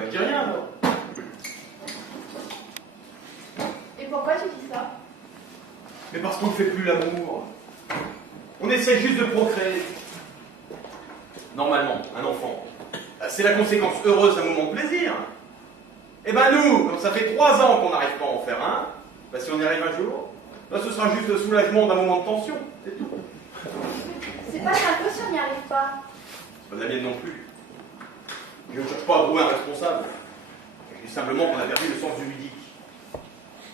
bah je dis rien alors. Et pourquoi tu dis ça? Mais parce qu'on ne fait plus l'amour. On essaie juste de procréer. Normalement, un enfant, c'est la conséquence heureuse d'un moment de plaisir. Eh ben nous, comme ça fait 3 ans qu'on n'arrive pas à en faire un, bah si on y arrive un jour, bah ce sera juste le soulagement d'un moment de tension, c'est tout. C'est pas grave si on n'y arrive pas. C'est pas la mienne non plus. Je ne cherche pas à trouver un responsable. Je dis simplement qu'on a perdu le sens du ludique.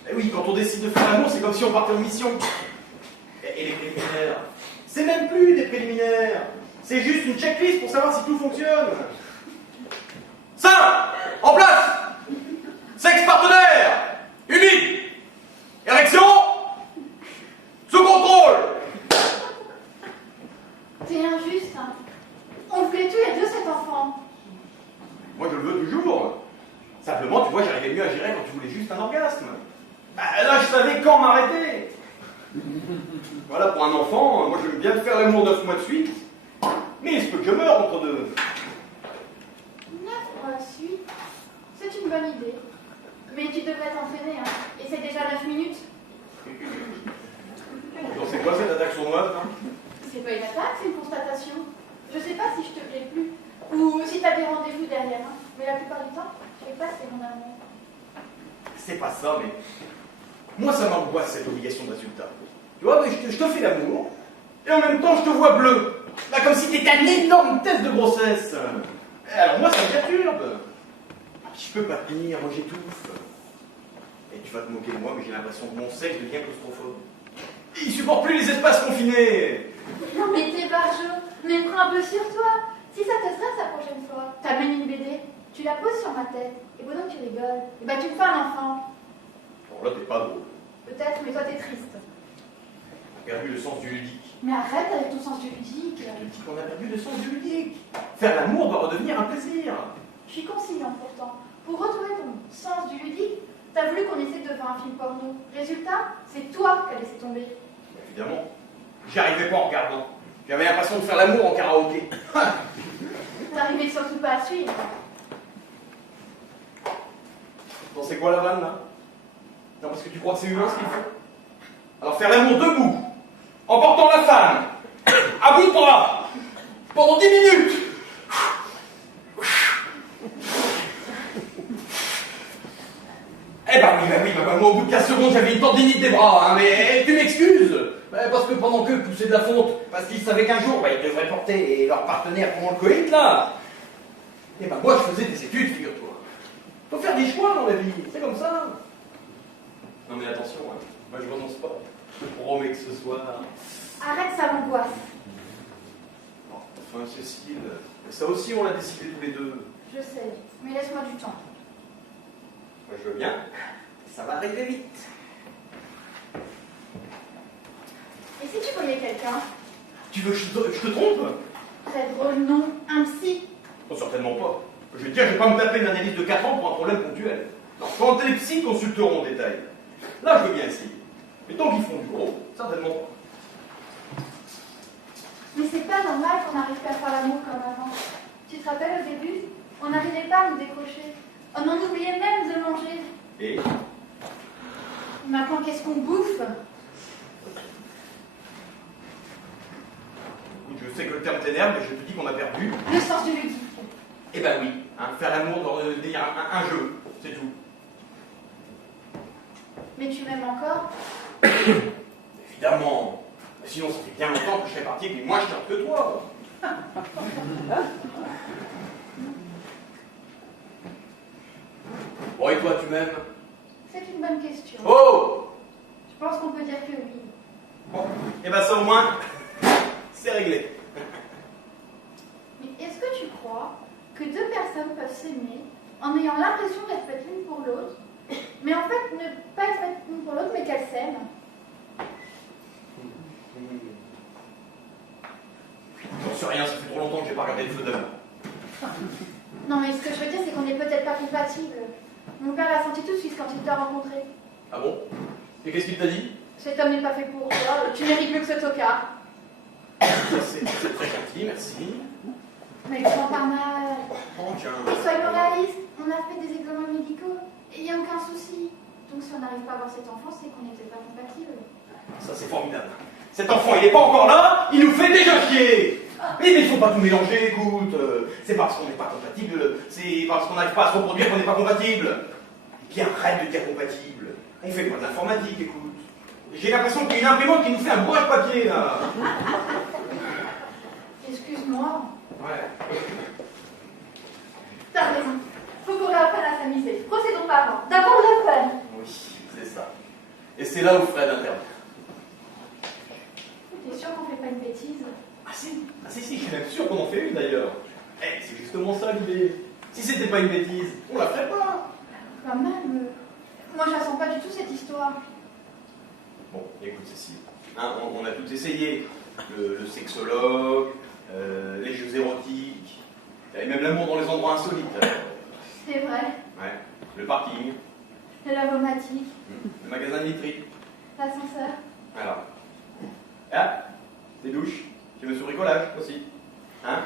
Eh oui, quand on décide de faire l'amour, c'est comme si on partait en mission. Et les préliminaires, c'est même plus des préliminaires. C'est juste une checklist pour savoir si tout fonctionne. Ça, en place. Sexe partenaire. Humide. Érection. Sous contrôle. T'es injuste, hein. On le fait tous les deux, cet enfant. Moi, je le veux toujours. Simplement, tu vois, j'arrivais mieux à gérer quand tu voulais juste un orgasme. Bah, là, je savais quand m'arrêter. Voilà, pour un enfant, moi, j'aime bien faire l'amour 9 mois de suite. Mais il se peut que je meure entre deux. 9 mois de suite, c'est une bonne idée. Mais tu devrais t'entraîner, hein. Et c'est déjà 9 minutes. Donc, c'est quoi cette attaque sournoise, hein? C'est pas une attaque, c'est une constatation. Je sais pas si je te plais plus. Ou si t'as des rendez-vous derrière, hein. Mais la plupart du temps, je vais passer mon amour. C'est pas ça, mais... Moi, ça m'angoisse, cette obligation de résultat. Tu vois, mais je te fais l'amour, et en même temps, je te vois bleu. Là, comme si t'étais un énorme test de grossesse. Et alors, moi, ça me perturbe. Je peux pas tenir, moi, j'étouffe. Et tu vas te moquer de moi, mais j'ai l'impression que mon sexe devient claustrophobe. Il supporte plus les espaces confinés. Non mais t'es barjot, mais prends un peu sur toi. Si ça te stresse la prochaine fois, t'amènes une BD, tu la poses sur ma tête, et pendant que tu rigoles, et bah tu me fais un enfant. Bon, là, t'es pas drôle. Peut-être, mais toi t'es triste. On a perdu le sens du ludique. Mais arrête avec ton sens du ludique. Je te dis qu'on a perdu le sens du ludique. Faire l'amour doit redevenir un plaisir. Je suis conciliante pourtant. Pour retrouver ton sens du ludique, t'as voulu qu'on essaie de faire un film porno. Résultat, c'est toi qui as laissé tomber. Évidemment. J'y arrivais pas en regardant. J'avais l'impression de faire l'amour en karaoké. T'arrivais surtout pas à suivre. Bon, c'est quoi la vanne, là? Non, parce que tu crois que c'est humain ce qu'il faut? Alors faire l'amour debout, en portant la femme, à bout de bras, pendant 10 minutes. Eh ben oui, moi au bout de 15 secondes j'avais une tendinite des bras, hein, mais tu m'excuses. Parce que pendant qu'eux poussaient de la fonte, parce qu'ils savaient qu'un jour, ils devraient porter leur partenaire pendant le coït, là. Eh ben moi je faisais des études, figure-toi. Faut faire des choix dans la vie, c'est comme ça. Non mais attention, hein. Moi je renonce pas. Je promets que ce soir... Arrête, ça m'angoisse. Bon, enfin Cécile, ça aussi on l'a décidé tous les deux. Je sais, mais laisse-moi du temps. Moi je veux bien, ça va arriver vite. Et si tu voyais quelqu'un? Tu veux que je te trompe? Très drôle, non? Un psy? Oh, certainement pas. Je vais te dire, je vais pas me taper une analyse de 4 ans pour un problème ponctuel. Non, quand les psys consulteront en détail. Là, je veux bien essayer. Mais tant qu'ils font du gros, certainement pas. Mais c'est pas normal qu'on n'arrive pas à faire l'amour comme avant. Tu te rappelles au début? On n'arrivait pas à nous décrocher. On en oubliait même de manger. Et Maintenant, qu'est-ce qu'on bouffe? je sais que le terme t'énerve, mais je te dis qu'on a perdu. Le sens du ludique. Eh ben oui, hein, faire l'amour doit devenir un jeu, c'est tout. Mais tu m'aimes encore? Évidemment. Sinon, ça fait bien longtemps que je serais parti et que moi je t'aime que toi. Bon, et toi, tu m'aimes? C'est une bonne question. Oh! Je pense qu'on peut dire que oui. Bon, et ben ça au moins, c'est réglé. Mais est-ce que tu crois que deux personnes peuvent s'aimer en ayant l'impression d'être faites l'une pour l'autre, mais en fait ne pas être faites l'une pour l'autre, mais qu'elles s'aiment? J'en sais rien, ça fait trop longtemps que j'ai pas regardé le feu d'amour. Non, mais ce que je veux dire, c'est qu'on n'est peut-être pas compatibles. Mon père l'a senti tout de suite quand il t'a rencontré. Ah bon? Et qu'est-ce qu'il t'a dit? Cet homme n'est pas fait pour toi, tu mérites mieux que ce tocard. C'est très gentil, merci. Mais il prend pas mal. Oh, tiens. Et sois une oreille. Thaïs, on a fait des examens médicaux et il n'y a aucun souci. Donc si on n'arrive pas à avoir cet enfant, c'est qu'on n'était pas compatibles. Ça, c'est formidable. Cet enfant, il n'est pas encore là, il nous fait déjà chier. Mais il ne faut pas tout mélanger, écoute. C'est parce qu'on n'est pas compatible, c'est parce qu'on n'arrive pas à se reproduire qu'on n'est pas compatible. Et puis arrête de dire compatible. On fait pas de l'informatique, écoute. J'ai l'impression qu'il y a une imprimante qui nous fait un bourrage papier, là. Excuse-moi. Ouais. T'as raison. Faut qu'on réapprenne à s'amuser. Procédons par là. D'abord le fun. Oui, c'est ça. Et c'est là où Fred intervient. T'es sûr qu'on fait pas une bêtise? Ah si, je suis même sûr qu'on en fait une d'ailleurs. Eh, c'est justement ça l'idée. Si c'était pas une bêtise, on la ferait pas. Quand même. Moi, je la sens pas du tout cette histoire. Bon, écoute Cécile, hein, on a tout essayé. Le sexologue, les jeux érotiques, et même l'amour dans les endroits insolites. C'est vrai. Ouais, le parking, Le lavomatique, le magasin de literie. l'ascenseur. Alors. Ah, les douches, tu veux sur bricolage aussi. Hein?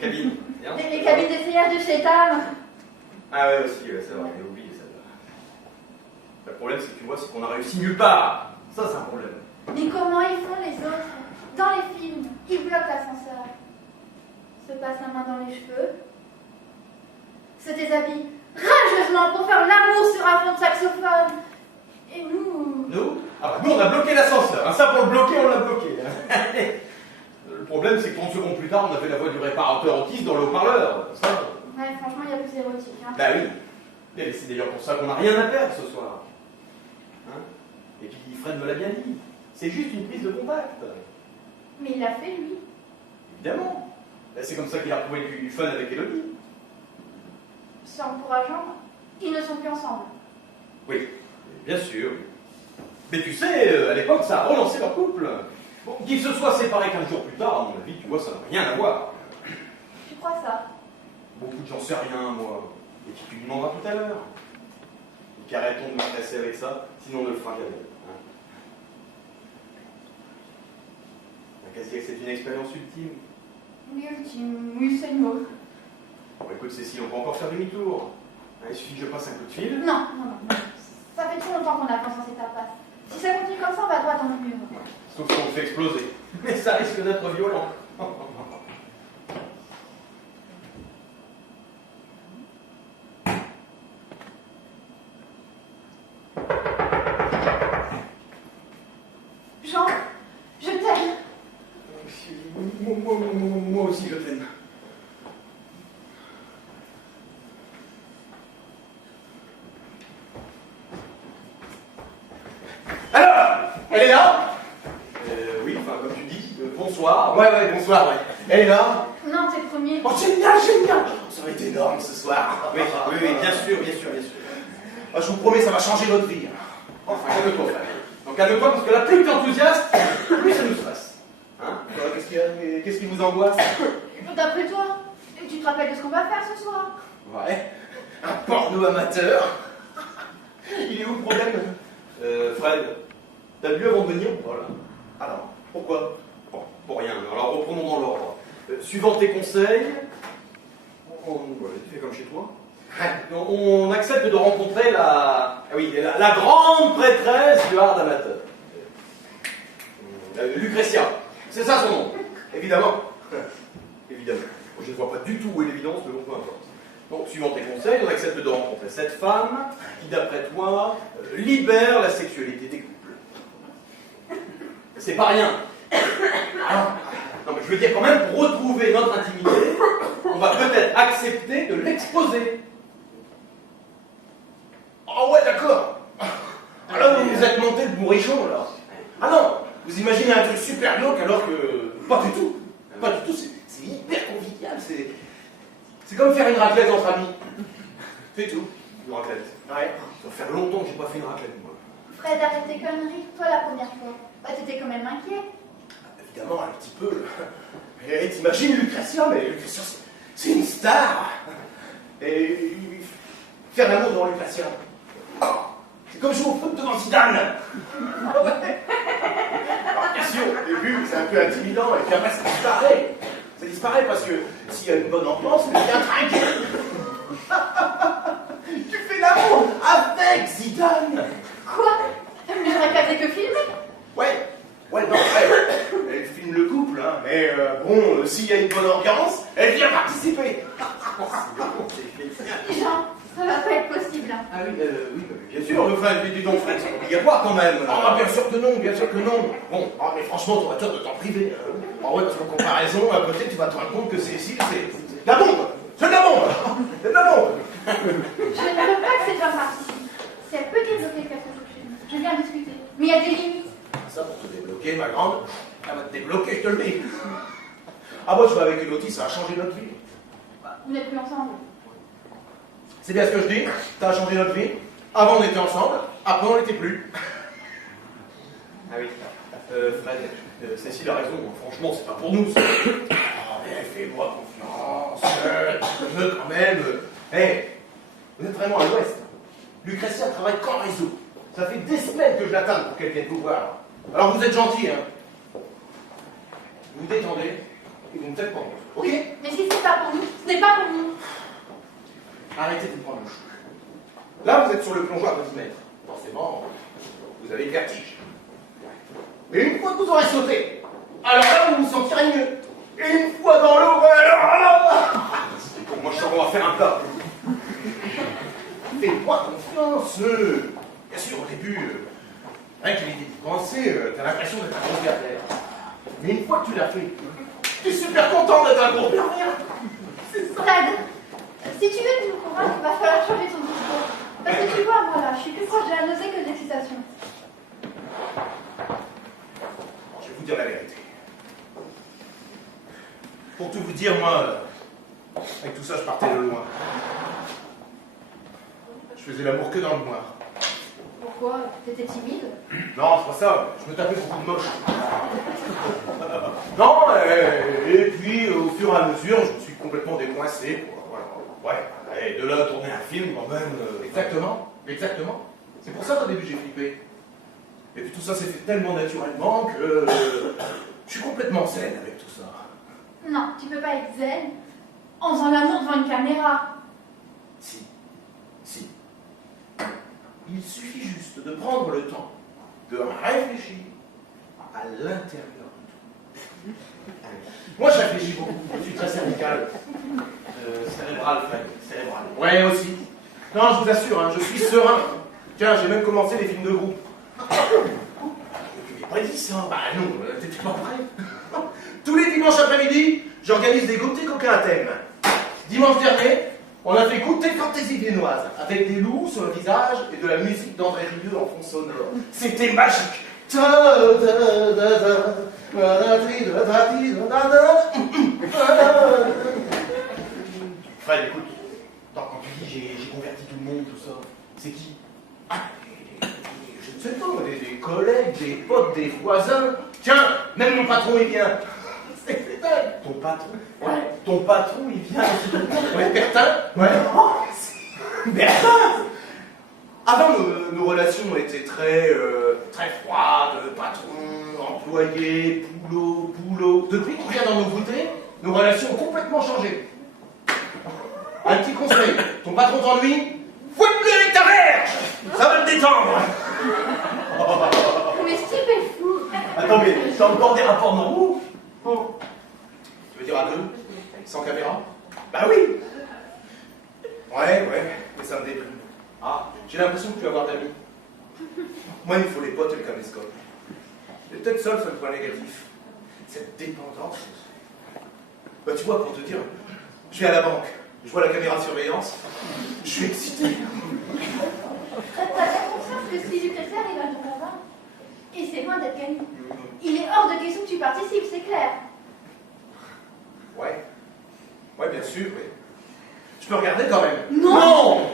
Les cabines. Bien. Les cabines d'essayage de chez Tam. Ah ouais aussi, ouais, c'est vrai, j'ai oublié ça. Le problème c'est que tu vois, c'est qu'on a réussi nulle part. Ça c'est un problème. Mais comment ils font les autres? Dans les films, ils bloquent l'ascenseur. Se passent la main dans les cheveux. Se déshabillent rageusement pour faire l'amour sur un fond de saxophone. Et nous... Nous? Ah bah nous on a bloqué l'ascenseur. Hein. Ça pour le bloquer, on l'a bloqué. Hein. Le problème c'est que 30 secondes plus tard, on avait la voix du réparateur autiste dans le haut-parleur. Ça... Ouais, franchement, il y a plus érotique. Hein. Bah oui. Et c'est d'ailleurs pour ça qu'on n'a rien à perdre ce soir. Hein? Et puis Fred me l'a bien dit. C'est juste une prise de contact. Mais il l'a fait, lui. Évidemment. Bah, c'est comme ça qu'il a retrouvé du fun avec Elodie. C'est encourageant. Ils ne sont plus ensemble. Oui, bien sûr. Mais tu sais, à l'époque, ça a relancé leur couple. Bon, qu'ils se soient séparés 15 jours plus tard, à mon avis, tu vois, ça n'a rien à voir. Tu crois ça? Beaucoup de j'en sais rien, moi. Et puis tu lui demanderas tout à l'heure. Et puis arrêtons de me stresser avec ça, sinon on ne le fera jamais. Hein. Qu'est-ce que c'est une expérience ultime? Oui, ultime. Oui, c'est le mot. Bon, écoute, Cécile, on peut encore faire demi-tour. Hein, il suffit que je passe un coup de fil. Non. Ça fait trop longtemps qu'on a pensé ta passe. Si ça continue comme ça, on va droit dans le mur. Ouais. Sauf si on le fait exploser. Mais ça risque d'être violent. Jean, je t'aime. Moi aussi, je t'aime. Alors, elle est là? Oui, enfin, comme tu dis, bonsoir. Ouais, bonsoir, ouais. Elle est là? Non, t'es le premier. Oh, génial! Ça va être énorme ce soir. Oui, bien sûr. Ah, je vous promets, ça va changer votre vie. Enfin, calme-toi, frère. Donc, calme-toi, parce que là, plus tu es enthousiaste, plus ça nous stresse. Hein? Qu'est-ce qu'il y a? Qu'est-ce qui vous angoisse? D'après toi, tu te rappelles de ce qu'on va faire ce soir? Ouais. Un porno amateur. Il est où le problème? Fred, t'as bu avant de venir ou pas là? Alors, pourquoi? Bon, pour rien. Alors reprenons dans l'ordre. Suivant tes conseils, voilà, tu fais comme chez toi. On accepte de rencontrer la grande prêtresse du hard amateur. Lucretia. C'est ça son nom. Évidemment. Évidemment. Je ne vois pas du tout où est l'évidence, mais bon, peu importe. Donc, suivant tes conseils, on accepte de rencontrer cette femme qui, d'après toi, libère la sexualité des couples. C'est pas rien. Non, mais je veux dire quand même, pour retrouver notre intimité, on va peut-être accepter de l'exposer. Ah ouais, d'accord. Alors vous vous êtes monté le bourrichon, là. Ah non, vous imaginez un truc super glauque alors que... Pas du tout. Pas du tout, c'est hyper convivial, c'est comme faire une raclette entre amis. C'est tout, une raclette. Ouais, ça va faire longtemps que j'ai pas fait une raclette, moi. Fred, arrête tes conneries. Toi, la première fois. Bah, t'étais quand même inquiet. Évidemment, un petit peu. Et t'imagines Lucretia, mais Lucretia, c'est une star. Et faire l'amour devant Lucretia, c'est comme jouer au foot devant Zidane. Ouais. Alors, bien sûr, au début, c'est un peu intimidant, et puis après, ça disparaît. Ça disparaît parce que s'il y a une bonne ambiance, il y a un trinquet. Jean, ça va pas être possible. Hein. Ah oui, oui, bien sûr, enfin, dis donc, Fred, c'est obligatoire quand même. Ah, bien sûr que non, bien sûr que non. Bon, ah, mais franchement, t'aurais tort de t'en priver. Ah ouais, parce qu'en comparaison, à côté, tu vas te rendre compte que Cécile, c'est de la bombe. C'est de la bombe. C'est de la bombe. Je ne veux pas que cette femme participe. Si elle peut débloquer quelque chose chez nous, je viens discuter. Mais il y a des limites. Ça, pour te débloquer, ma grande, elle va te débloquer, je te le dis. Ah, moi, je vais avec une autre, ça a changé notre vie. Vous n'êtes plus ensemble. C'est bien ce que je dis, ça a changé notre vie. Avant, on était ensemble, après, on n'était plus. Ah oui, Fred, Cécile a raison, franchement, c'est pas pour nous. Ah, mais fais-moi confiance, je veux quand même. Hé, vous êtes vraiment à l'ouest. Lucrétia travaille qu'en réseau. Ça fait des semaines que je l'attends pour qu'elle vienne vous voir. Alors vous êtes gentil, hein. Vous vous détendez et vous me faites pas honte, ok? Mais si c'est pas pour nous, ce n'est pas pour nous. Arrêtez de vous prendre le chou. Là, vous êtes sur le plongeoir de 10 mètres. Forcément, vous avez le vertige. Mais une fois que vous aurez sauté, alors là, vous vous sentirez mieux. Et une fois dans l'eau, alors là, pour moi, je sens qu'on va faire un plat. Fais-moi confiance. Bien sûr, au début, avec l'idée d'y penser, t'as l'impression d'être un gros pervers. Mais une fois que tu l'as fait, t'es super content d'être un gros pervers. C'est ça. Fred, si tu veux nous convaincre, il va falloir changer ton discours. Parce que tu vois, moi là, je suis plus proche de la nausée que de l'excitation. Alors, je vais vous dire la vérité. Pour tout vous dire, moi, avec tout ça, je partais de loin. Je faisais l'amour que dans le noir. Pourquoi? T'étais timide? Non, c'est pas ça, je me tapais beaucoup de moches. Non, et puis au fur et à mesure, je me suis complètement décoincé. Voilà. Ouais, et de là à tourner un film quand même. Exactement, exactement. C'est pour ça qu'au début j'ai flippé. Et puis tout ça s'est fait tellement naturellement que je suis complètement zen avec tout ça. Non, tu peux pas être zen en faisant l'amour devant une caméra. Si. Il suffit juste de prendre le temps de réfléchir à l'intérieur de tout. Moi, je réfléchis beaucoup. Je suis très cervical. Cérébral, Fred. Cérébral. Ouais, aussi. Non, je vous assure, hein, je suis serein. Tiens, j'ai même commencé les films de groupe. Tu m'as pas dit ça. Bah non, t'étais pas prêt. Tous les dimanches après-midi, j'organise des goûters coquins à thème. Dimanche dernier, on a fait goûter fantaisie viennoise, avec des loups sur le visage et de la musique d'André Rieu en fond sonore. C'était magique. Fred, écoute, attends, quand tu dis j'ai converti tout le monde, tout ça, c'est qui? Ah, je ne sais pas, des collègues, des potes, des voisins. Tiens, même mon patron, il vient. C'est elle. Ton patron? Ouais. Ton patron, il vient. Ouais, Bertin? Ouais. Oh, Bertin! Avant, nos relations étaient très froides, patron, employé, boulot. Depuis qu'on vient dans nos goûters, nos relations ont complètement changé. Un petit conseil, ton patron t'ennuie? Fouette-le avec ta mère! Ça va le détendre! Mais Steve est fou. Attends, mais t'as encore des rapports normaux? Oh. Tu veux dire à deux? Sans caméra? Bah oui! Ouais, mais ça me déprime. Ah, j'ai l'impression de plus avoir d'amis. Moi, il me faut les potes et le caméscope. C'est peut-être ça le seul point négatif. Cette dépendance. Bah tu vois, pour te dire, je vais à la banque, je vois la caméra de surveillance, je suis excité. T'as bien conscience que si Lucrétia arrive à te convaincre, et c'est loin d'être gagné. Il est hors de question que tu participes, c'est clair. Ouais, bien sûr, oui. Je peux regarder quand même. Non.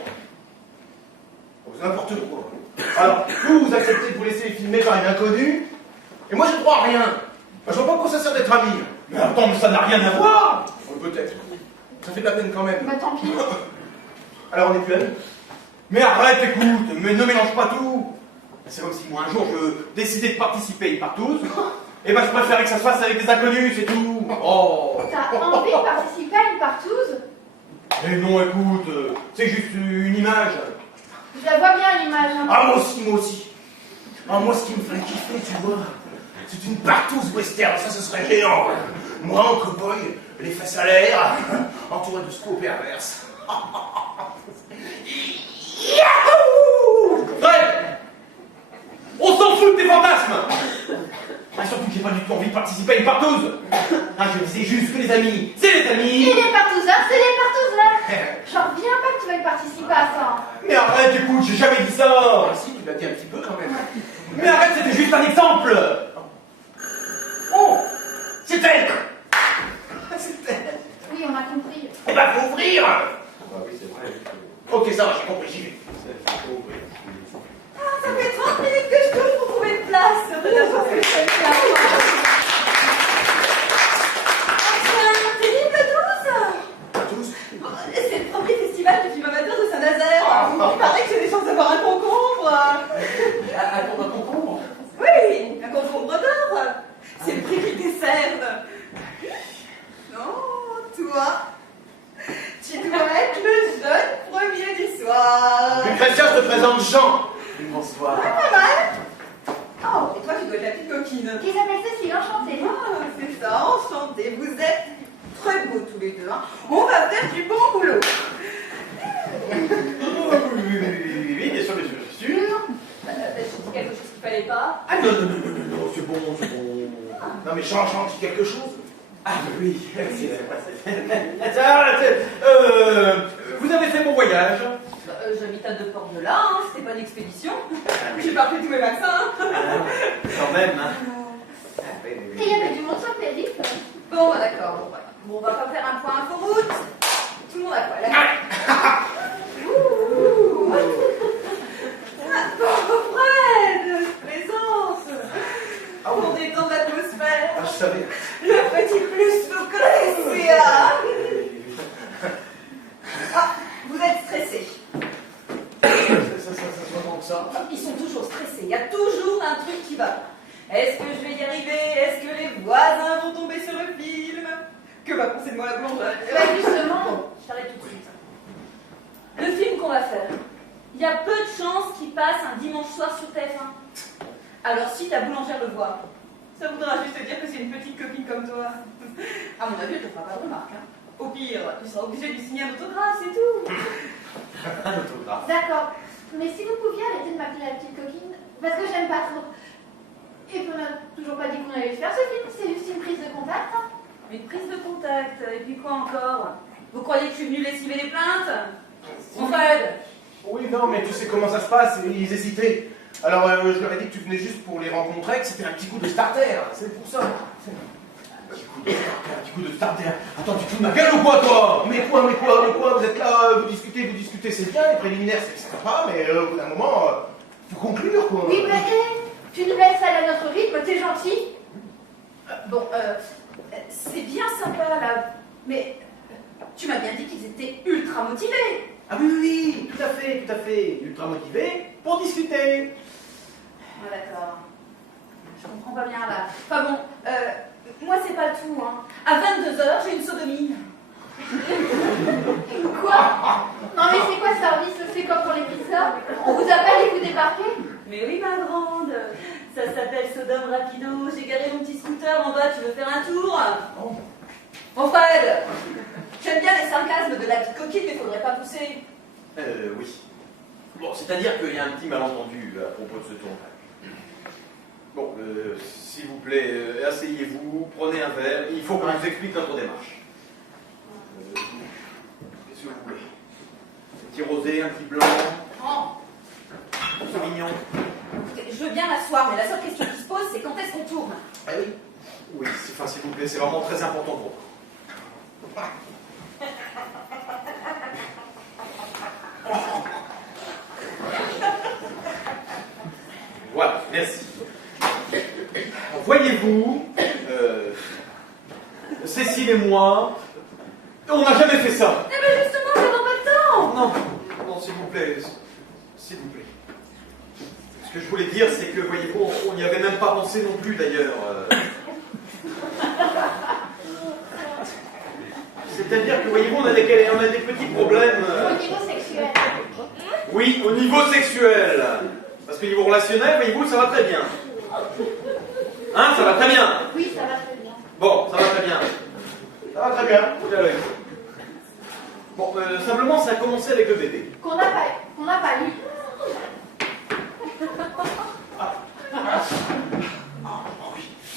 C'est n'importe quoi. Alors, vous acceptez de vous laisser filmer par une inconnue, et moi je crois à rien. Je vois pas pourquoi ça sert d'être ami. Mais attends, mais ça n'a rien à voir. Peut-être. Ça fait de la peine quand même. Bah tant pis. Alors on est plus amis. Mais arrête, écoute, mais ne mélange pas tout. C'est comme si moi un jour je décidais de participer à une partouze, et ben je préférais que ça se fasse avec des inconnus, c'est tout. Oh. T'as envie de participer à une partouze? Mais non, écoute, c'est juste une image. Je la vois bien l'image. Hein. Ah moi aussi. Ah moi ce qui me ferait kiffer, tu vois, c'est une partouze western, ça ce serait géant. Moi en cow-boy, les fesses à l'air, entouré de scopes perverses. participer à une partouze. Ah, je disais juste que les amis, c'est les amis. Et les partouzeurs, c'est les partouzeurs. J'en reviens pas que tu veuilles participer à ça. Mais arrête, écoute, j'ai jamais dit ça. Ah si, tu l'as dit un petit peu quand même. Mais arrête, c'était juste un exemple. Oh, c'est elle. C'est elle. Oui, on a compris. Eh ben, faut ouvrir. Ah oui, c'est vrai. Ok, ça va, j'ai compris, j'y vais. Ça fait 30 minutes que je tourne pour trouver une place. Enfin, c'est libre tous. C'est le premier festival de film amateur de Saint-Nazaire. Il paraît que j'ai des chances d'avoir un concombre. Un concombre? Oui, un concombre d'or. C'est le prix qui décerne. Non, toi, tu dois être le jeune premier du soir. Lucretia, je te présente Jean. Bonsoir. Ouais, pas mal. Oh, et toi, tu dois être la petite coquine. Qui s'appelle Cécile, enchantée. Ah, c'est ça, enchanté. Vous êtes très beaux tous les deux. Hein. On va faire du bon boulot. Oui, bien sûr, je suis sûr. J'ai dit quelque chose qu'il fallait pas. Ah non, c'est bon, c'est bon. Non mais Jean, dis quelque chose. Ah oui, vous avez fait mon voyage. J'habite à 2 portes de là, hein. C'était pas une expédition. J'ai pas pris tous mes vaccins. Quand même, hein. Et il y avait du monde sur le périph'. Bon, d'accord. Bon, voilà. Bon, on va pas faire un point inforoute. Tout le monde a quoi là? Ouh. Ah, pauvre Fred, plaisance. Pour détendre l'atmosphère. Ah, je savais. Le petit plus vous connaissez, hein. Ah, vous êtes stressé. Ça manque ça. Ils sont toujours stressés. Il y a toujours un truc qui va pas. Est-ce que je vais y arriver? Est-ce que les voisins vont tomber sur le film? Que va penser de moi la boulangère? Justement. Je t'arrête tout de suite. Le film qu'on va faire, il y a peu de chances qu'il passe un dimanche soir sur TF1. Alors si ta boulangère le voit, ça voudra juste dire que c'est une petite copine comme toi. À mon avis, elle te fera pas de remarque. Hein. Au pire, tu seras obligé de lui signer un autographe, c'est tout. Un autographe. D'accord. Mais si vous pouviez arrêter de m'appeler la petite coquine, parce que j'aime pas trop. Et puis on n'a toujours pas dit qu'on allait le faire ce film, c'est juste une prise de contact. Hein. Une prise de contact, et puis quoi encore? Vous croyez que je suis venue lessiver les plaintes? Mon Fred. Oui, non, mais tu sais comment ça se passe, ils hésitaient. Alors, je leur ai dit que tu venais juste pour les rencontrer, que c'était un petit coup de starter, c'est pour ça. Un petit coup de starter. Attends, tu te fous de ma gueule ou quoi, toi? Mais quoi, vous êtes là, vous discutez, c'est bien, les préliminaires, c'est sympa, mais au bout d'un moment, faut conclure, quoi. Oui, mais tu nous laisses aller à notre rythme, t'es gentil. Bon, c'est bien sympa là, mais tu m'as bien dit qu'ils étaient ultra motivés. Ah oui, tout à fait, ultra motivé pour discuter. Ah d'accord. Je comprends pas bien là. Enfin bon, moi c'est pas le tout. Hein. À 22h, j'ai une sodomie. Quoi? Non mais c'est quoi ce service? C'est comme pour les pizzas? On vous appelle et vous débarquez? Mais oui ma grande, ça s'appelle Sodome Rapido. J'ai garé mon petit scooter en bas, tu veux faire un tour? Mon Fred, j'aime bien les sarcasmes de la petite coquine, mais faudrait pas pousser. Oui. Bon, c'est-à-dire qu'il y a un petit malentendu à propos de ce tournage. Bon, s'il vous plaît, asseyez-vous, prenez un verre, il faut qu'on vous explique notre démarche. Qu'est-ce que vous voulez? Un petit rosé, un petit blanc, Oh, c'est mignon. je veux bien m'asseoir, mais la seule question qui se pose, c'est quand est-ce qu'on tourne? Ah oui? Oui, enfin, s'il vous plaît, c'est vraiment très important pour moi. Voilà, merci. Voyez-vous, Cécile et moi, on n'a jamais fait ça. Eh ben justement, nous n'avons pas le temps. Non, s'il vous plaît, s'il vous plaît. Ce que je voulais dire, c'est que, voyez-vous, on n'y avait même pas pensé non plus, d'ailleurs. C'est-à-dire que, voyez-vous, on a des petits problèmes. Au niveau sexuel. Oui, au niveau sexuel. Parce que niveau relationnel, voyez-vous, ça va très bien. Hein, ça va très bien. Oui, ça va très bien. Bon, ça va très bien. Ça va très bien, vous allez. Bon, simplement, ça a commencé avec le bébé. Qu'on n'a pas eu.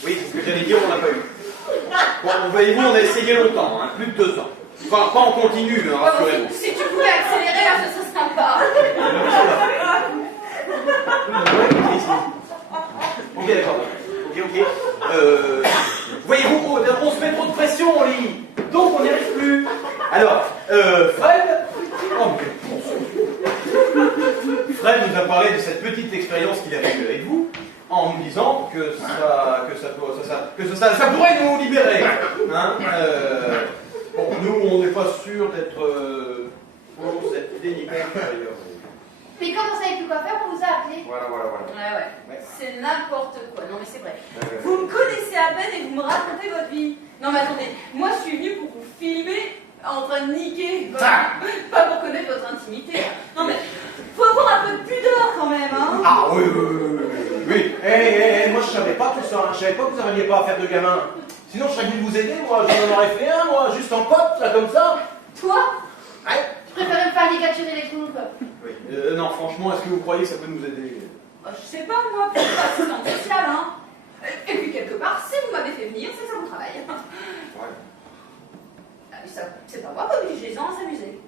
Oui, c'est ce que j'allais j'allais dire, on l'a pas eu. Bon, voyez-vous, on a essayé longtemps, hein, plus de 2 ans. Enfin, pas en continu, hein, rassurez-vous. Si tu pouvais accélérer, là, ce serait sympa. Ok, d'accord. Ok. Voyez-vous, on se met trop de pression, on lit. Donc, on n'y arrive plus. Alors, Fred... Oh, Fred nous a parlé de cette petite expérience qu'il avait eue avec vous, en nous disant que ça pourrait nous libérer. Hein, bon, nous, on n'est pas sûr d'être pour cette idée ni contre, d'ailleurs. Mais quand on savait plus quoi faire, on vous a appelé. Voilà. Ouais. C'est n'importe quoi. Non, mais c'est vrai. Vous me connaissez à peine et vous me racontez votre vie. Non, mais attendez, moi je suis venue pour vous filmer en train de niquer. Pas pour connaître votre intimité. Non, mais faut avoir un peu de pudeur quand même, hein. Ah oui. Moi je savais pas tout ça, hein. Je savais pas que vous n'arriviez pas à faire de gamin. Sinon je serais venu vous aider, moi j'en aurais fait un, moi, juste en pote, là comme ça. Toi, Ouais. je préférais me faire ligaturer les trompes. Oui. Non, franchement, est-ce que vous croyez que ça peut nous aider? Je sais pas, moi, pour l'assistante sociale, hein. Et puis quelque part, si vous m'avez fait venir, c'est ça mon travail. Ouais. Ah, mais ça, c'est pas moi, obligez les gens à s'amuser.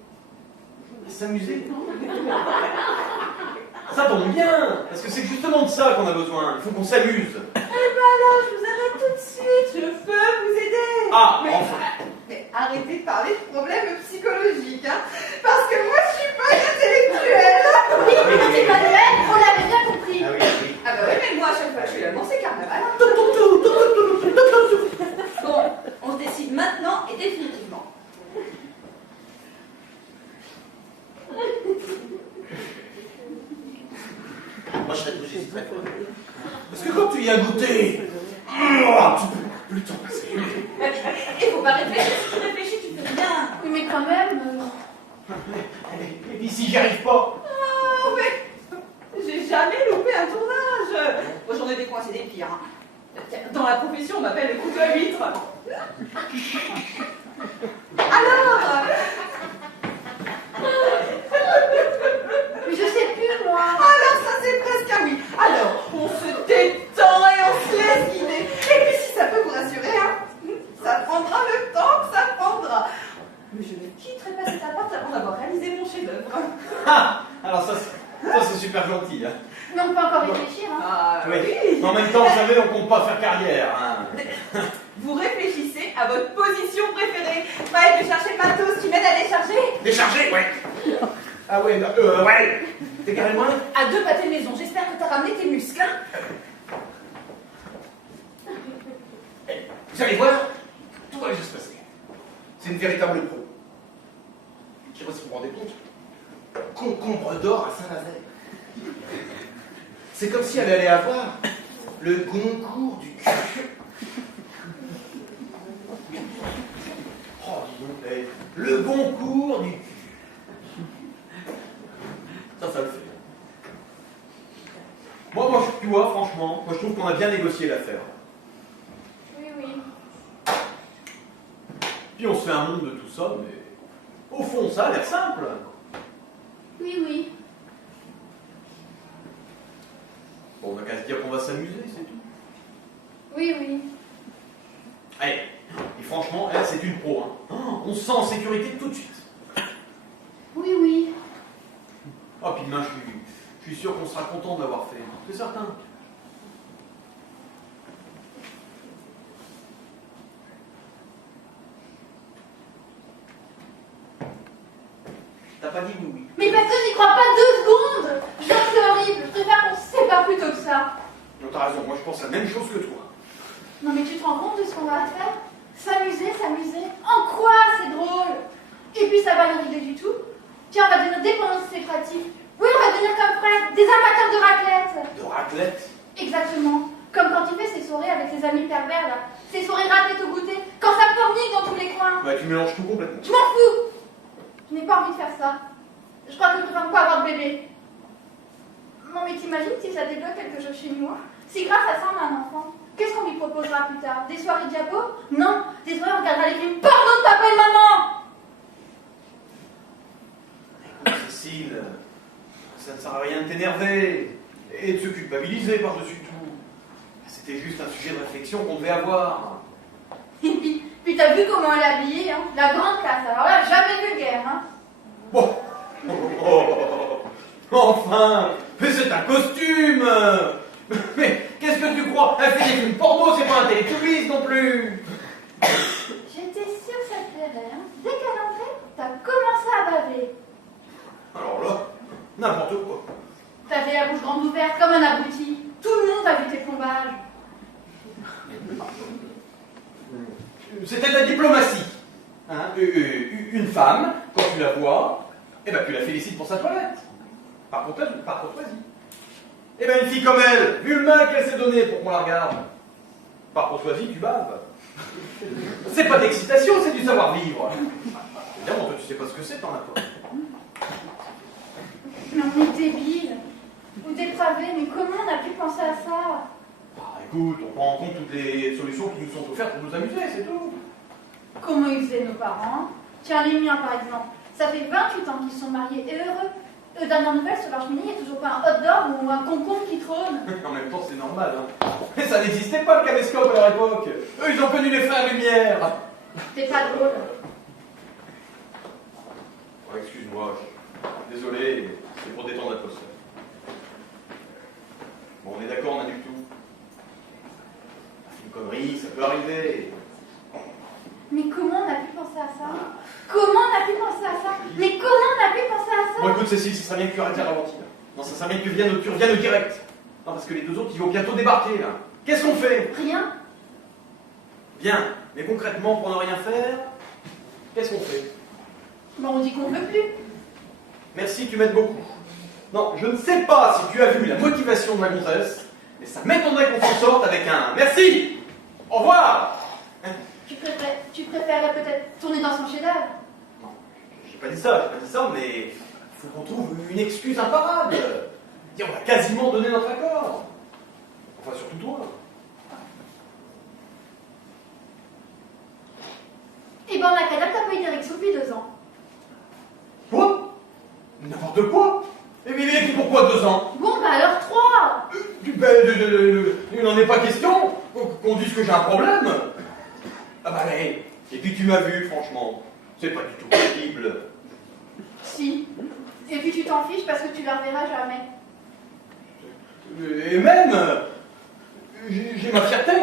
S'amuser? Ça tombe bien, parce que c'est justement de ça qu'on a besoin. Il faut qu'on s'amuse. Eh ben alors, je vous arrête tout de suite, je peux vous aider. Ah, mais, enfin. Mais arrêtez de parler de problèmes psychologiques, hein, parce que moi, je suis pas une intellectuelle. Oui, petit Manuel, on l'avait bien compris. Ah oui. Ah bah oui, mais moi, à chaque fois que je suis là, bon, c'est carnaval. Hein. Bon, on se décide maintenant et définitivement. Moi, j'hésiterais pas. Parce que quand tu y as goûté, tu peux plus t'en passer. Il faut pas réfléchir, si tu réfléchis, tu fais rien. Oui, mais quand même. Et puis si j'y arrive pas? Oh, mais j'ai jamais loupé un tournage. Moi, j'en ai des coins, c'est des pires. Hein. Dans la profession, on m'appelle le couteau à huître. Alors, Mais je sais plus, moi. alors ça c'est presque un oui. Alors, on se détend et on se laisse guider. Et puis si ça peut vous rassurer, hein, ça prendra le temps que ça prendra. Mais je ne quitterai pas cet appart avant d'avoir réalisé mon chef-d'œuvre. Ah, alors ça c'est super gentil. Hein. Mais on peut encore réfléchir, hein. Ah Oui. Mais en même temps, vous savez, on compte pas faire carrière. Hein. Vous réfléchissez à votre position préférée. Ouais, de chercher le matos, tu m'aides à décharger. Décharger, ouais. Ah ouais, ouais. T'es carrément là? À 2 pâtés de maison, j'espère que t'as ramené tes muscles. Hein. Vous allez voir, tout va bien se passer. C'est une véritable pro. Je sais pas si vous vous rendez compte. Concombre d'or à Saint-Nazaire. C'est comme si elle allait avoir le concours du cul. Oh, dis donc, le concours du cul. Ça le fait. Moi, tu vois, franchement, moi je trouve qu'on a bien négocié l'affaire. Oui. Puis on se fait un monde de tout ça, mais au fond, ça a l'air simple. Oui. Bon, on n'a qu'à se dire qu'on va s'amuser, c'est tout. Oui. Allez, et franchement, elle, c'est une pro. Hein. Oh, on se sent en sécurité tout de suite. Oui. Oh, puis demain, je suis sûr qu'on sera content de l'avoir fait. C'est certain. T'as pas dit oui. Mais parce que j'y crois pas 2 secondes. Je trouve que c'est horrible. Je préfère qu'on se sépare plutôt que ça. Non, t'as raison, moi je pense la même chose que toi. Non, mais tu te rends compte de ce qu'on va faire? S'amuser. En quoi c'est drôle? Et puis ça va nous rigoler du tout. Tiens, on va devenir dépendants sécrétifs. Oui, on va devenir comme Fred, des amateurs de raclette. De raclette? Exactement. Comme quand il fait ses soirées avec ses amis pervers, là. Ses soirées raclette au goûter, quand ça fornique dans tous les coins. Bah, tu mélanges tout complètement. Je m'en fous. Je n'ai pas envie de faire ça. Je crois que je préfère pas avoir de bébé. Non, mais t'imagines si ça débloque quelque chose chez moi? Si grâce à ça on a un enfant, qu'est-ce qu'on lui proposera plus tard? Des soirées diabo? Non, des soirées où on regardera les films porno de papa et maman. Cécile, ça ne sert à rien de t'énerver et de se culpabiliser par-dessus tout. C'était juste un sujet de réflexion qu'on devait avoir. Et puis t'as vu comment elle est habillée, hein? La grande classe. Alors là, jamais vulgaire, hein? Bon. Enfin, mais c'est un costume. Mais qu'est-ce que tu crois? Elle fait des films porno, c'est pas un télétouriste non plus. J'étais sûre que ça te plairait, hein? Dès qu'elle entrait, t'as commencé à baver. Alors là, n'importe quoi. T'avais la bouche grande ouverte comme un abruti. Tout le monde a vu tes plombages. C'était de la diplomatie. Hein? Une femme, quand tu la vois, eh ben, tu la félicites pour sa toilette. Par courtoisie. Eh ben, une fille comme elle, vu le mal qu'elle s'est donné pour qu'on la regarde, par courtoisie, tu baves. C'est pas d'excitation, c'est du savoir-vivre. Évidemment, toi, tu sais pas ce que c'est, t'en as pas. Mais on est débiles. Ou dépravés, mais comment on a pu penser à ça? Ah, écoute, on prend en compte toutes les solutions qui nous sont offertes pour nous amuser, c'est tout. Comment ils faisaient nos parents? Tiens, les miens par exemple. Ça fait 28 ans qu'ils sont mariés et heureux. Dernière nouvelle, sur leur cheminée, il n'y a toujours pas un hot dog ou un concombre qui trône. En même temps, c'est normal, hein. Mais ça n'existait pas, le caméscope, à leur époque. Eux, ils ont connu les frères Lumière. T'es pas drôle. Oh, excuse-moi, désolé, c'est pour détendre l'atmosphère. Bon, on est d'accord, on a du tout. Une connerie, ça peut arriver. Mais comment on a pu penser à ça? Comment on a pu penser à ça? Mais comment on a pu penser à ça? Bon, écoute, Cécile, ce serait bien que tu arrêtes la ralentir. Non, ça serait bien que tu reviennes au direct. Non, parce que les deux autres, ils vont bientôt débarquer, là. Qu'est-ce qu'on fait? Rien. Bien, mais concrètement, pour ne rien faire, qu'est-ce qu'on fait? Bon, on dit qu'on veut plus. Merci, tu m'aides beaucoup. Non, je ne sais pas si tu as vu la motivation de ma gonzesse, mais ça m'étonnerait qu'on s'en sorte avec un merci. Au revoir. Tu préférerais peut-être tourner dans son chef-d'œuvre? Non, j'ai pas dit ça, mais il faut qu'on trouve une excuse imparable. Tiens, on a quasiment donné notre accord. Enfin, surtout toi. Eh ben, on a qu'à ta paye d'érection depuis 2 ans. Quoi? N'importe quoi. Et puis pourquoi 2 ans? Bon, bah alors 3. Il n'en est pas question qu'on dise que j'ai un problème. Ah bah allez. Et puis tu m'as vu, franchement. C'est pas du tout possible. Si. Et puis tu t'en fiches parce que tu la reverras jamais. Et même, j'ai ma fierté.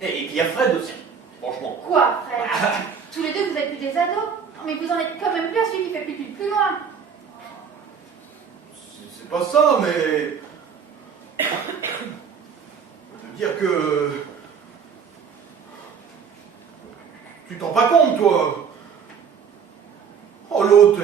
Et puis il y a Fred aussi, franchement. Quoi, Fred? Tous les deux, vous êtes plus des ados. Mais vous en êtes quand même plus à celui qui fait plus loin. C'est pas ça, mais... Je veux dire que... Tu t'en rends pas compte, toi? Oh, l'autre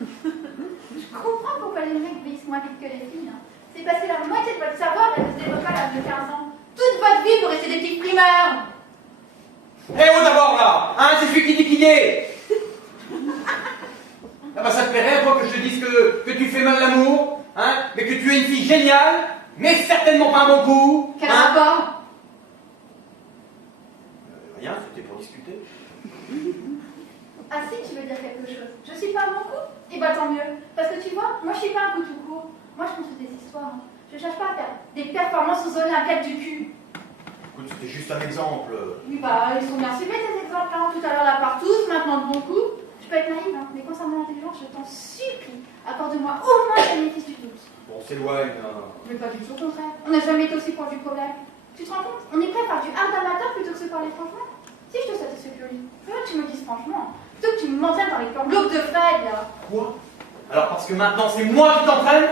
Je comprends pourquoi les mecs vieillissent moins vite que les filles. Hein. C'est passé la moitié de votre savoir et vous se développez à l'âge de 15 ans. Toute votre vie, vous restez des petits primeurs. Eh oh, d'abord, là. Hein, c'est celui qui dit qui est. Ah bah ça te plairait, toi, que je te dise que tu fais mal l'amour, hein, mais que tu es une fille géniale, mais certainement pas un bon coup. Quel rapport? Rien, c'était pour discuter. Ah si, tu veux dire quelque chose. Je suis pas un bon coup? Eh bah tant mieux. Parce que tu vois, moi je suis pas un coup tout court. Moi je construis des histoires. Hein. Je cherche pas à faire des performances aux Olympiades du cul. Écoute, c'était juste un exemple. Oui bah, ils sont bien suivis ces exemples là. Tout à l'heure la partouze, maintenant de bon coup. Je peux être naïve, hein, mais concernant l'intelligence, je t'en supplie. Accorde-moi au moins le bénéfice du doute. Bon, on s'éloigne. Mais pas du tout, au contraire. On n'a jamais été aussi proche du problème. Tu te rends compte? On est prêt à faire du hard amateur plutôt que se parler franchement. Si je te satisfais plus, tu me dises franchement. Plutôt que tu m'entraînes dans les plans glauques de Fred, là. Quoi? Alors parce que maintenant c'est moi qui t'entraîne?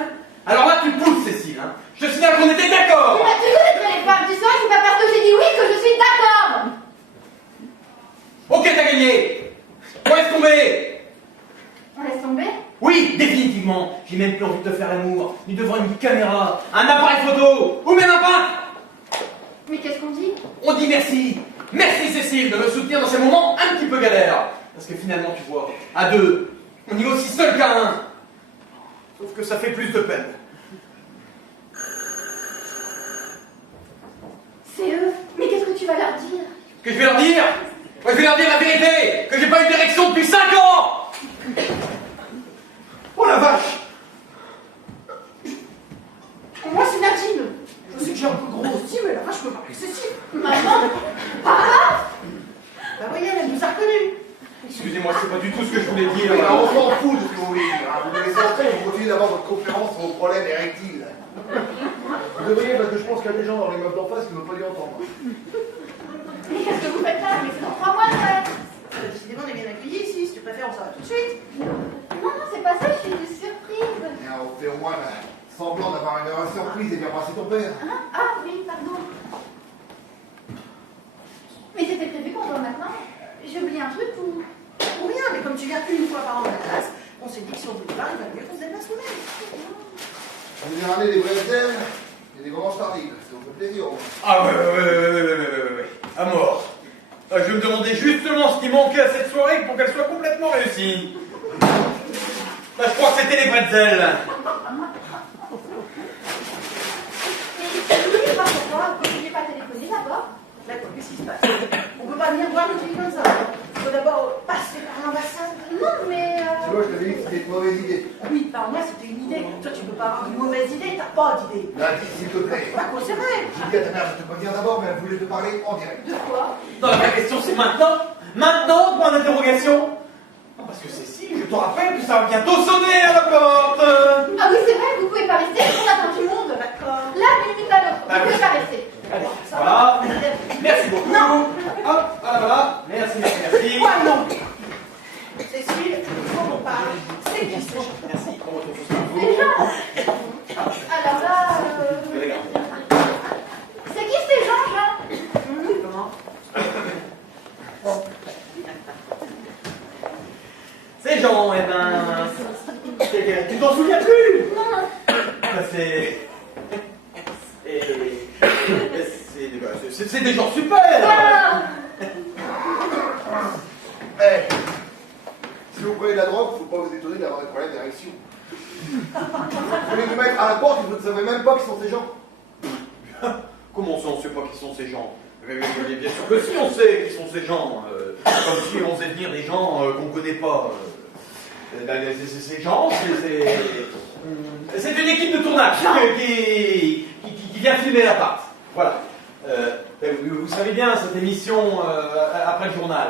Alors là tu me pousses, Cécile, hein. Je te signale qu'on était d'accord. Tu m'as toujours dit les femmes, tu sais, c'est pas parce que j'ai dit oui que je suis d'accord. Ok, t'as gagné. On laisse tomber. On laisse tomber? Oui, définitivement. J'ai même plus envie de te faire l'amour, ni devant une caméra, un appareil photo, ou même un peintre. Mais qu'est-ce qu'on dit? On dit merci. Merci Cécile de me soutenir dans ces moments un petit peu galères. Parce que finalement, tu vois, à deux, on y va aussi seul qu'à un. Sauf que ça fait plus de peine. C'est eux. Mais qu'est-ce que tu vas leur dire? Que je vais leur dire? Ouais, je vais leur dire la vérité, que j'ai pas eu d'érection depuis 5 ans. Oh la vache. Moi, c'est Nadine. Je sais que j'ai un peu gros aussi, mais là, continuer d'abord votre conférence sur vos problèmes érectiles. Vous devriez, parce que je pense qu'il y a des gens dans les meubles d'en face qui ne veulent pas y entendre. Mais qu'est-ce que vous faites là? Mais c'est dans 3 mois, Noël. Décidément, on est bien accueillis ici. Si tu préfères, on s'en va tout de suite. Non, non, c'est pas ça, je suis une surprise. Bien, on fait au moins semblant d'avoir une surprise et bien passer ton père. Hein? Ah oui, pardon. Mais c'était prévu qu'on voit maintenant. J'ai oublié un truc ou... Ou rien, mais comme tu viens qu'une fois par an à la classe, on s'est dit que si on voulait pas, il valait mieux qu'on se déplace nous-mêmes. On vous a ramené des bretzels et des gourmands tardives. Ça vous fait plaisir, au moins. Ah ouais. À mort. Je me demandais justement ce qui manquait à cette soirée pour qu'elle soit complètement réussie. Bah, je crois que c'était les bretzels. Mais je ne sais pas pourquoi. Vous ne pouviez pas téléphoner d'abord? D'accord, qu'est-ce qui se passe? On peut pas venir voir notre fille comme ça. Il faut d'abord passer par l'ambassade. Non, mais... Tu vois, je t'avais dit que c'était une mauvaise idée. Oui, par moi, c'était une idée. Toi, tu peux pas avoir une mauvaise idée, t'as pas d'idée. Lundi, s'il te plaît. Pas quoi, c'est vrai. J'ai dit à ta mère de te prévenir d'abord, mais elle voulait te parler en direct. De quoi? Non, la question c'est maintenant. Maintenant, point d'interrogation. Non, parce que Cécile, je te rappelle que ça va bientôt sonner à la porte. Ah oui, c'est vrai, vous pouvez pas rester, on attend tout le monde. D'accord. Là, minute à l'autre, vous pouvez pas rester. Allez, voilà. Merci beaucoup. Non. Hop, voilà. Merci. Quoi, non? Cécile, il faut qu'on parle. C'est qui ces gens? Merci. On retrouve tout ça. Les gens. Alors là, c'est qui ces gens, Jean? Comment? Ces gens, eh ben... Tu t'en souviens plus? Non. C'est des gens super. Ah. Eh, si vous prenez de la drogue, faut pas vous étonner d'avoir des problèmes d'érection. Vous voulez vous mettre à la porte et vous ne savez même pas qui sont ces gens. Comment ça, on ne sait pas qui sont ces gens? Mais bien sûr que si, on sait qui sont ces gens. Comme si on faisait venir des gens qu'on ne connaît pas. Ces gens, c'est une équipe de tournage qui vient filmer l'appart. Voilà. Vous savez bien, cette émission après le journal.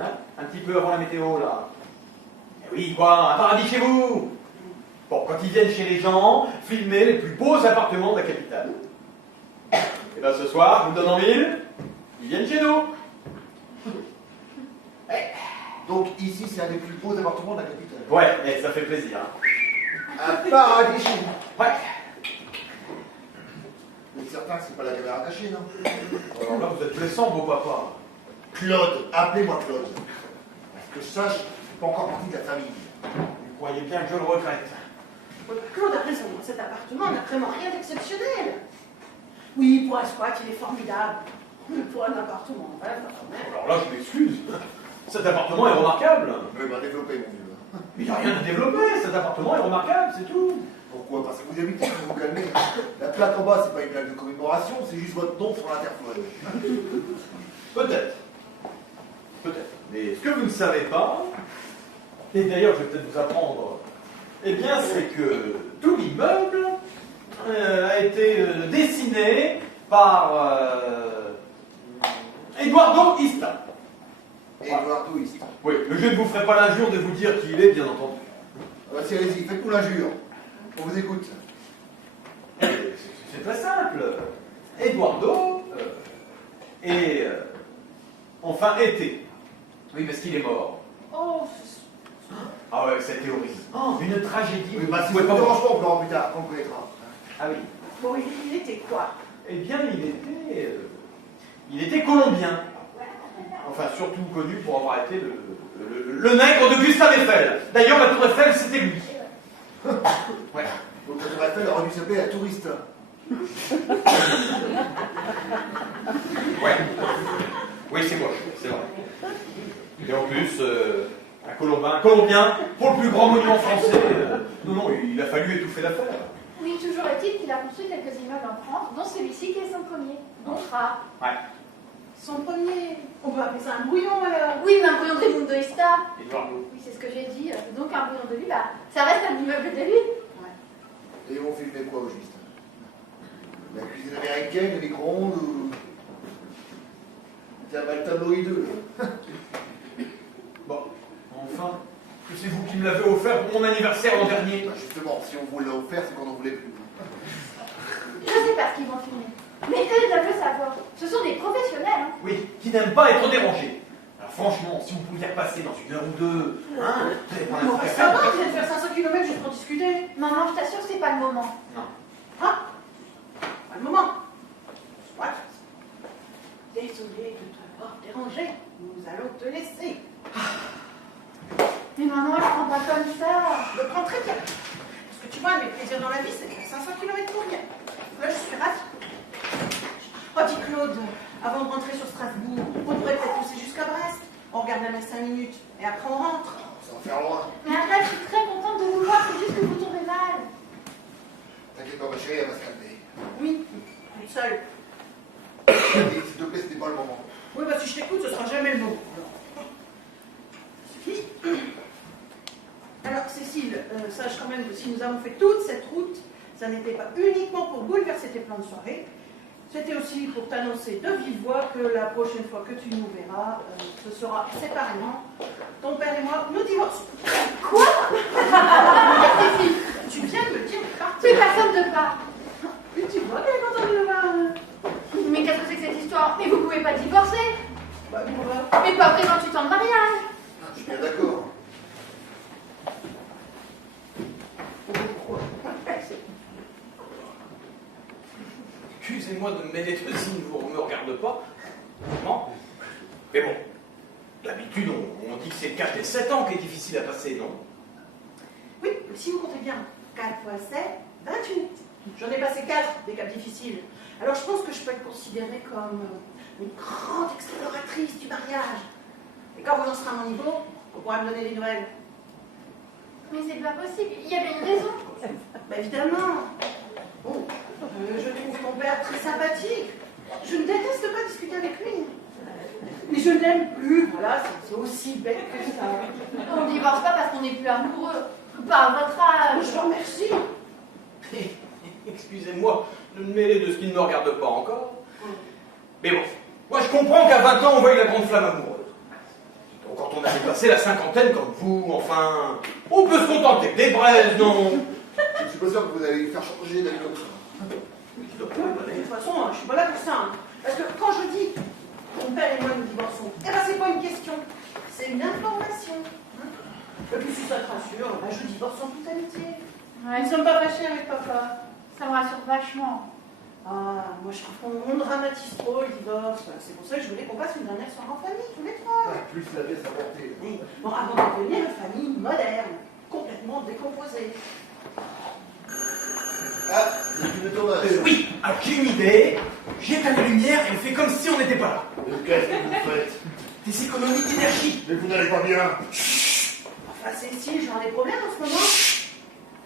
Hein, un petit peu avant la météo, là. Et oui, quoi, un paradis chez vous. Bon, quand ils viennent chez les gens, filmer les plus beaux appartements de la capitale. Et bien ce soir, je vous donne en mille, ils viennent chez nous. Donc ici, c'est un des plus beaux appartements de la capitale. Ouais, mais ça fait plaisir. Hein. Un paradis chez vous. Ouais. Mais certain que c'est pas la caméra cachée, non? Alors là, vous êtes blessant, beau papa. Claude, appelez-moi Claude. Parce que je sache, je ne fais pas encore partie de la famille. Vous croyez bien que je le regrette. Claude a raison. Cet appartement n'a vraiment rien d'exceptionnel. Oui, pour un squat, il est formidable. Mais pour un appartement, voilà, quand même. Alors là, je m'excuse. Cet appartement est remarquable. Mais m'a développé, mon vieux. Mais il n'y a rien à développer, cet appartement est remarquable, c'est tout. Pourquoi? Parce que vous habitez, vous vous calmez. La plaque en bas, c'est pas une plaque de commémoration, c'est juste votre nom sur l'interphone. Peut-être. Mais ce que vous ne savez pas, et d'ailleurs je vais peut-être vous apprendre, eh bien c'est que tout l'immeuble a été dessiné par Eduardo Ista. Eduardo Ista. Oui, mais je ne vous ferai pas l'injure de vous dire qui il est, bien entendu. Ah bah si, allez-y, faites-nous l'injure. On vous écoute. C'est très simple. Eduardo enfin été. Oui, parce qu'il est mort. Oh, Ah ouais, c'était horrible. Oh, une tragédie. Oui, bah si Vous vous pouvez ne pas dérange voir. pas, on peut en plus tard, quand on connaîtra. Ah oui. bon, il était quoi? Eh bien, il était colombien. Enfin, surtout connu pour avoir été le nègre de Gustave Eiffel. D'ailleurs, la tour Eiffel, c'était lui. Ouais. Donc la tour Eiffel aurait dû s'appeler la touriste. Ouais. Oui, c'est moche, c'est vrai. Et en plus, un Colombien, pour le plus grand monument français, non, il a fallu étouffer l'affaire. Oui, toujours est-il qu'il a construit quelques immeubles en France, dont celui-ci qui est son premier. Bontra. Ouais. Son premier. On peut appeler ça un brouillon alors? Oui, mais un brouillon de Raimundo Ista. Eduardo. Oui, c'est ce que j'ai dit. Donc un brouillon de lui, bah, ça reste un immeuble de lui. Et ils vont filmer quoi au juste? La cuisine américaine, le micro-ondes ou... Tiens, bah, le tableau hideux, là. Bon, enfin, que c'est vous qui me me l'avais offert pour mon anniversaire l'an dernier. Bah, justement, si on vous l'a offert, c'est qu'on n'en voulait plus. Je sais pas ce qu'ils vont filmer. Mais eux doivent le savoir. Ce sont des professionnels. Hein. Oui, qui n'aiment pas être dérangés. Alors franchement, si vous pouviez repasser dans 1 heure ou 2, hein, vous allez prendre un Bon, petit ça va, café. vous allez faire 500 km juste pour discuter. Maman, je t'assure que c'est pas le moment. Non. Ah, pas le moment. Soit. Désolé de t'avoir dérangé. Nous allons te laisser. Mais maman, je prends pas comme ça. Je le prends très bien. Parce que tu vois, mes plaisirs dans la vie, c'est faire 500 km pour rien. Là, je suis ravie. Oh, dis Claude, avant de rentrer sur Strasbourg, on pourrait peut-être pousser jusqu'à Brest. On regarde la messe 5 minutes et après on rentre. Ça va faire loin. Mais arrête, je suis très contente de vous voir, c'est juste que vous tombez mal. T'inquiète pas, ma chérie, elle va se calmer. Oui, toute seule. Et s'il te plaît, c'était pas le moment. Oui, bah si je t'écoute, ce sera jamais le moment. Sophie. Alors, Cécile, sache quand même que si nous avons fait toute cette route, ça n'était pas uniquement pour bouleverser tes plans de soirée, c'était aussi pour t'annoncer de vive voix que la prochaine fois que tu nous verras, ce sera séparément. Ton père et moi, nous divorçons. Quoi? Cécile, Tu viens de me dire de partir. plus personne ne part. Mais tu vois qu'elle est contente de le voir. Mais qu'est-ce que c'est que cette histoire? Mais vous pouvez pas divorcer. Bah, pourquoi? Mais pas après 28 ans de mariage. Je suis bien d'accord. Pourquoi? Excusez-moi de me mêler de si vous ne me regardez pas. Non. Mais bon, d'habitude, on dit que c'est le cap des 7 ans qui est difficile à passer, non? Oui, mais si vous comptez bien, 4 fois 7, 28. J'en ai passé 4 des caps difficiles. Alors je pense que je peux être considérée comme une grande exploratrice du mariage. Et quand vous en serez à mon niveau, vous pourrez me donner des nouvelles. Mais c'est pas possible, il y avait une raison. Bah évidemment. Bon, je trouve ton père très sympathique. Je ne déteste pas discuter avec lui. Mais je ne l'aime plus. Voilà, c'est aussi bête que ça. On ne divorce pas parce qu'on n'est plus amoureux. Pas à votre âge. Je vous remercie. Excusez-moi de me mêler de ce qui ne me regarde pas encore. Mais bon, moi je comprends qu'à 20 ans on voie la grande flamme amoureuse. Donc quand on a dépassé la cinquantaine comme vous, enfin, on peut se contenter des braises, non? Je ne suis pas sûr que vous allez faire changer d'avis comme ça. De toute façon, je suis pas là pour ça. Hein. Parce que quand je dis mon père et moi nous divorçons, eh ben c'est pas une question, c'est une information. Hein. Et puis si ça te rassure, ben, je divorce en toute amitié. Ouais, Nous ne sommes pas fâchés avec papa. ça me rassure vachement. Ah, moi je trouve qu'on dramatise trop le divorce. C'est pour ça que je voulais qu'on passe une dernière soirée en famille, tous les trois. Ah, plus la vie à sa portée. Oui. Bon, avant de devenir une famille moderne, complètement décomposée. Ah, il y a une tournage. Oui, alors j'ai une idée, j'éteins la lumière et on fait comme si on n'était pas là. Mais qu'est-ce que vous faites? Des économies d'énergie. Mais vous n'allez pas bien. Enfin, Cécile, j'en ai des problèmes en ce moment.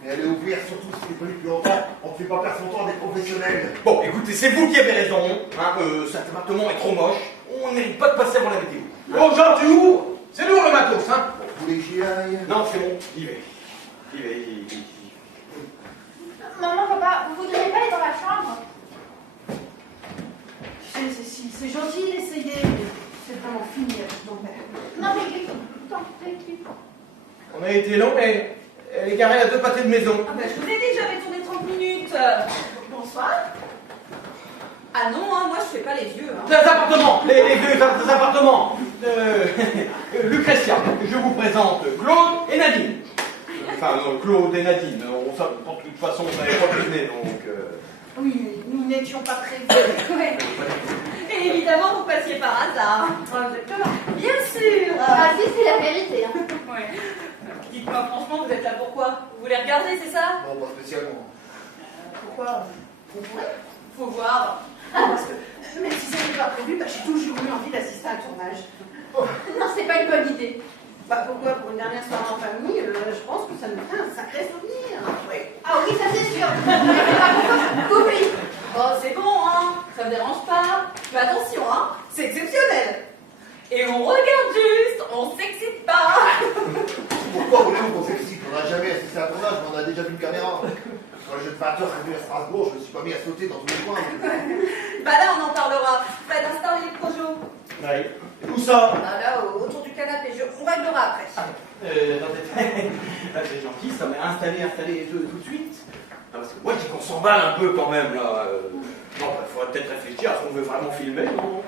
Mais allez ouvrir, surtout si c'est connu depuis longtemps. On ne fait pas perdre son temps à des professionnels. Bon, écoutez, c'est vous qui avez raison. Hein, cet appartement est trop moche. On ne mérite pas de passer avant la météo. Bon, Jean, tu ouvres? C'est lourd le matos, hein? Vous voulez que j'y aille? Non, c'est bon, il est. Maman, papa, vous voudriez pas aller dans la chambre? Cécile, c'est gentil d'essayer, mais c'est vraiment fini avec ton père. Non, mais t'en fais plus. On a été long, mais elle est garée à 2 pâtés de maison. Ah bah, je vous ai dit que j'avais tourné 30 minutes. Bonsoir. Ah non, hein, moi je fais pas les vieux. Hein. Des appartements, les vieux appartements. Lucretia, je vous présente Claude et Nadine. Enfin, non, Claude et Nadine. On, ça, de toute façon, on n'avait pas deviné, donc. Oui, nous n'étions pas prévus. Ouais. Et évidemment, vous passiez par hasard. Exactement. Bien sûr. Ah si, c'est la vérité. Hein. Ouais. Dites-moi franchement, vous êtes là pourquoi? Vous voulez regarder, c'est ça? Non, pas spécialement. Pourquoi? Vous pourrez? Faut voir. Parce que même si ça n'était pas prévu, bah, j'ai toujours eu envie d'assister à un tournage. Non, c'est pas une bonne idée. Bah pourquoi? Pour une dernière soirée en famille, je pense que ça nous fait un sacré souvenir. Oui. Ah oui, ça c'est sûr. Mais c'est pas pourquoi. Oublie. Oh, c'est bon, hein. Ça me dérange pas. Mais attention, hein. C'est exceptionnel. Et on regarde juste, on s'excite pas. Pourquoi voulez-vous qu'on s'excite? On n'a jamais assisté à un tournage, mais on a déjà vu une caméra. Quand le jeune facteur est venu à Strasbourg, je me suis pas mis à sauter dans tous les coins. Bah là, on en parlera. Faites installer les projets. Ouais. Où ça? Bah là, autour du canapé. On réglera après. Attendez, c'est gentil, ça m'a installé tout de suite. Non, parce que moi, je dis qu'on s'emballe un peu quand même, là. Non, il faudrait peut-être réfléchir à ce qu'on veut vraiment filmer, non?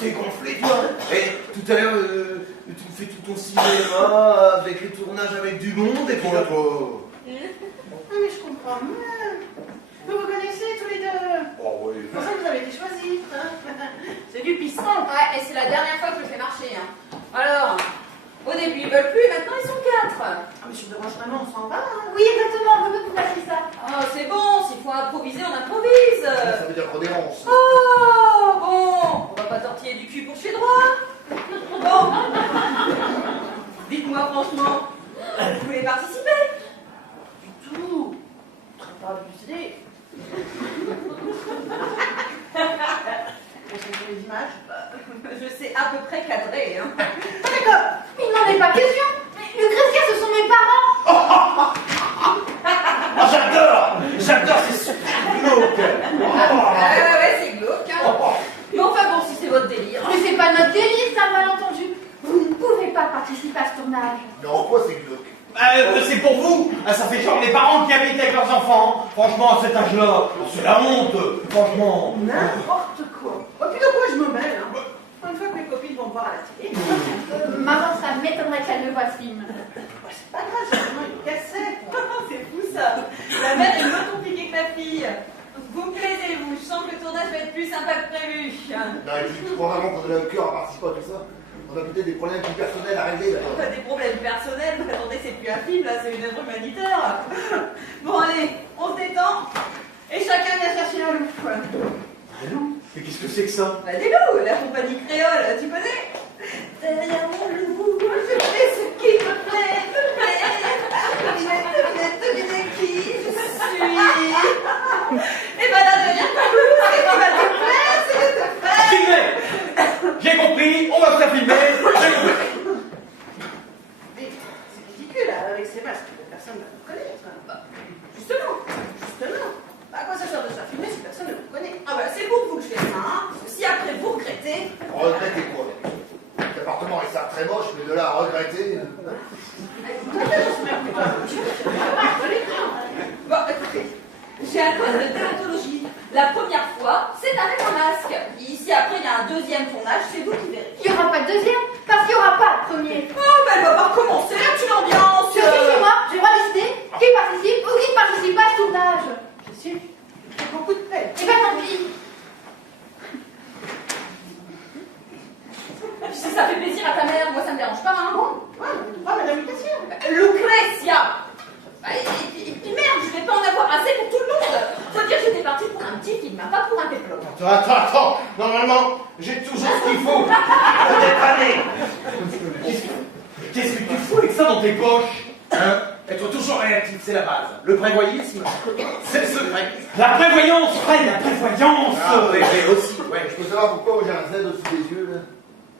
T'es gonflé, toi. Tout à l'heure, tu fais tout ton cinéma avec le tournage avec du monde, et puis là, toi... Ah, mais je comprends mal. Vous vous connaissez tous les deux. Oh, oui. C'est pour ça que vous avez été choisis. Hein. C'est du piston. Ouais, et c'est la dernière fois que je le fais marcher. Hein. Alors, au début ils veulent plus, maintenant ils sont 4. Ah, mais je vous dérange vraiment, on s'en va. Hein. Oui, exactement, on veut que vous fassiez ça. Oh, c'est bon, s'il faut improviser, on improvise. Ça veut dire qu'on dénonce. Oh, bon, on va pas tortiller du cul pour chez droit. Bon, dites-moi franchement, vous voulez participer? Du tout. Très pas abusé. On s'en fait les images. Je sais à peu près cadrer. Hein. D'accord. Il n'en est pas question. Mais Lucrezia, ce sont mes parents. Ah, j'adore, c'est super glauque. Ouais, c'est glauque. Hein. Mais enfin bon, si c'est votre délire. Mais c'est pas notre délire, c'est un malentendu. Vous ne pouvez pas participer à ce tournage. Non, quoi, c'est glauque? C'est pour vous. Ça fait genre les parents qui habitent avec leurs enfants. Franchement, à cet âge-là, c'est la honte. Franchement. N'importe quoi. Oh, puis de quoi je me mêle, hein. Une fois que mes copines vont me voir à la télé. Maman, ça m'étonnerait qu'elle ne voit ce film. C'est pas grave, c'est vraiment une cassette. C'est fou ça. La mère est moins compliquée que la fille. Vous me plaisez, vous. Je sens que le tournage va être plus sympa que prévu. Non, et puis, tu crois vraiment qu'on a le cœur à participer à tout ça? On a peut-être des problèmes plus personnels à régler, là. Pas des problèmes personnels. Attendez, c'est plus un film, là, c'est une œuvre humanitaire. Bon, allez, on se détend. Et chacun vient chercher un loup. Un loup? Mais qu'est-ce que c'est que ça? Bah, des loups, la compagnie créole, tu connais? Derrière mon loup, je fais ce qui me plaît, devinez qui je suis. Et ben là, devient pas loup, ce qui va te plaire, c'est de te faire. Filmer. J'ai compris, on va se faire filmer. J'ai compris. Mais c'est ridicule, là, avec ces masques. Personne ne va vous connaître. Bah, justement. Bah, à quoi ça sert de se faire filmer si personne ne vous connaît? Ah bah, c'est pour vous que je fais ça, hein. Parce que si après vous regrettez... Regretter quoi? L'appartement est ça très moche, mais de là à regretter. Bon, écoutez, j'ai un code de déontologie. La première fois, c'est avec un masque. Ici, après, il y a un deuxième tournage, c'est vous qui verrez. Il n'y aura pas de deuxième, parce qu'il n'y aura pas de premier. Oh, bah, elle va pas recommencer, là, tu l'ambiance. Je suis chez moi, j'ai le droit de décider qui participe ou qui ne participe pas à ce tournage. Je suis. J'ai beaucoup de peine. Et ben tant pis. Si ça fait plaisir à ta mère, moi, ça me dérange pas, hein. Bon, ouais, mais l'invitation. Lucrezia. Bah, et puis merde, je vais pas en avoir assez pour tout le monde. Faut dire que j'étais partie pour un petit film, hein, pas pour un péplum. Attends. Normalement, j'ai toujours ce qu'il faut. Peut-être année. Qu'est-ce que tu fous avec ça dans tes poches? Hein? Être toujours réactif, c'est la base. Le prévoyisme, c'est le secret. La prévoyance, Fred, la prévoyance. Mais aussi, ouais. Je peux savoir pourquoi j'ai un Z au-dessus des yeux, là?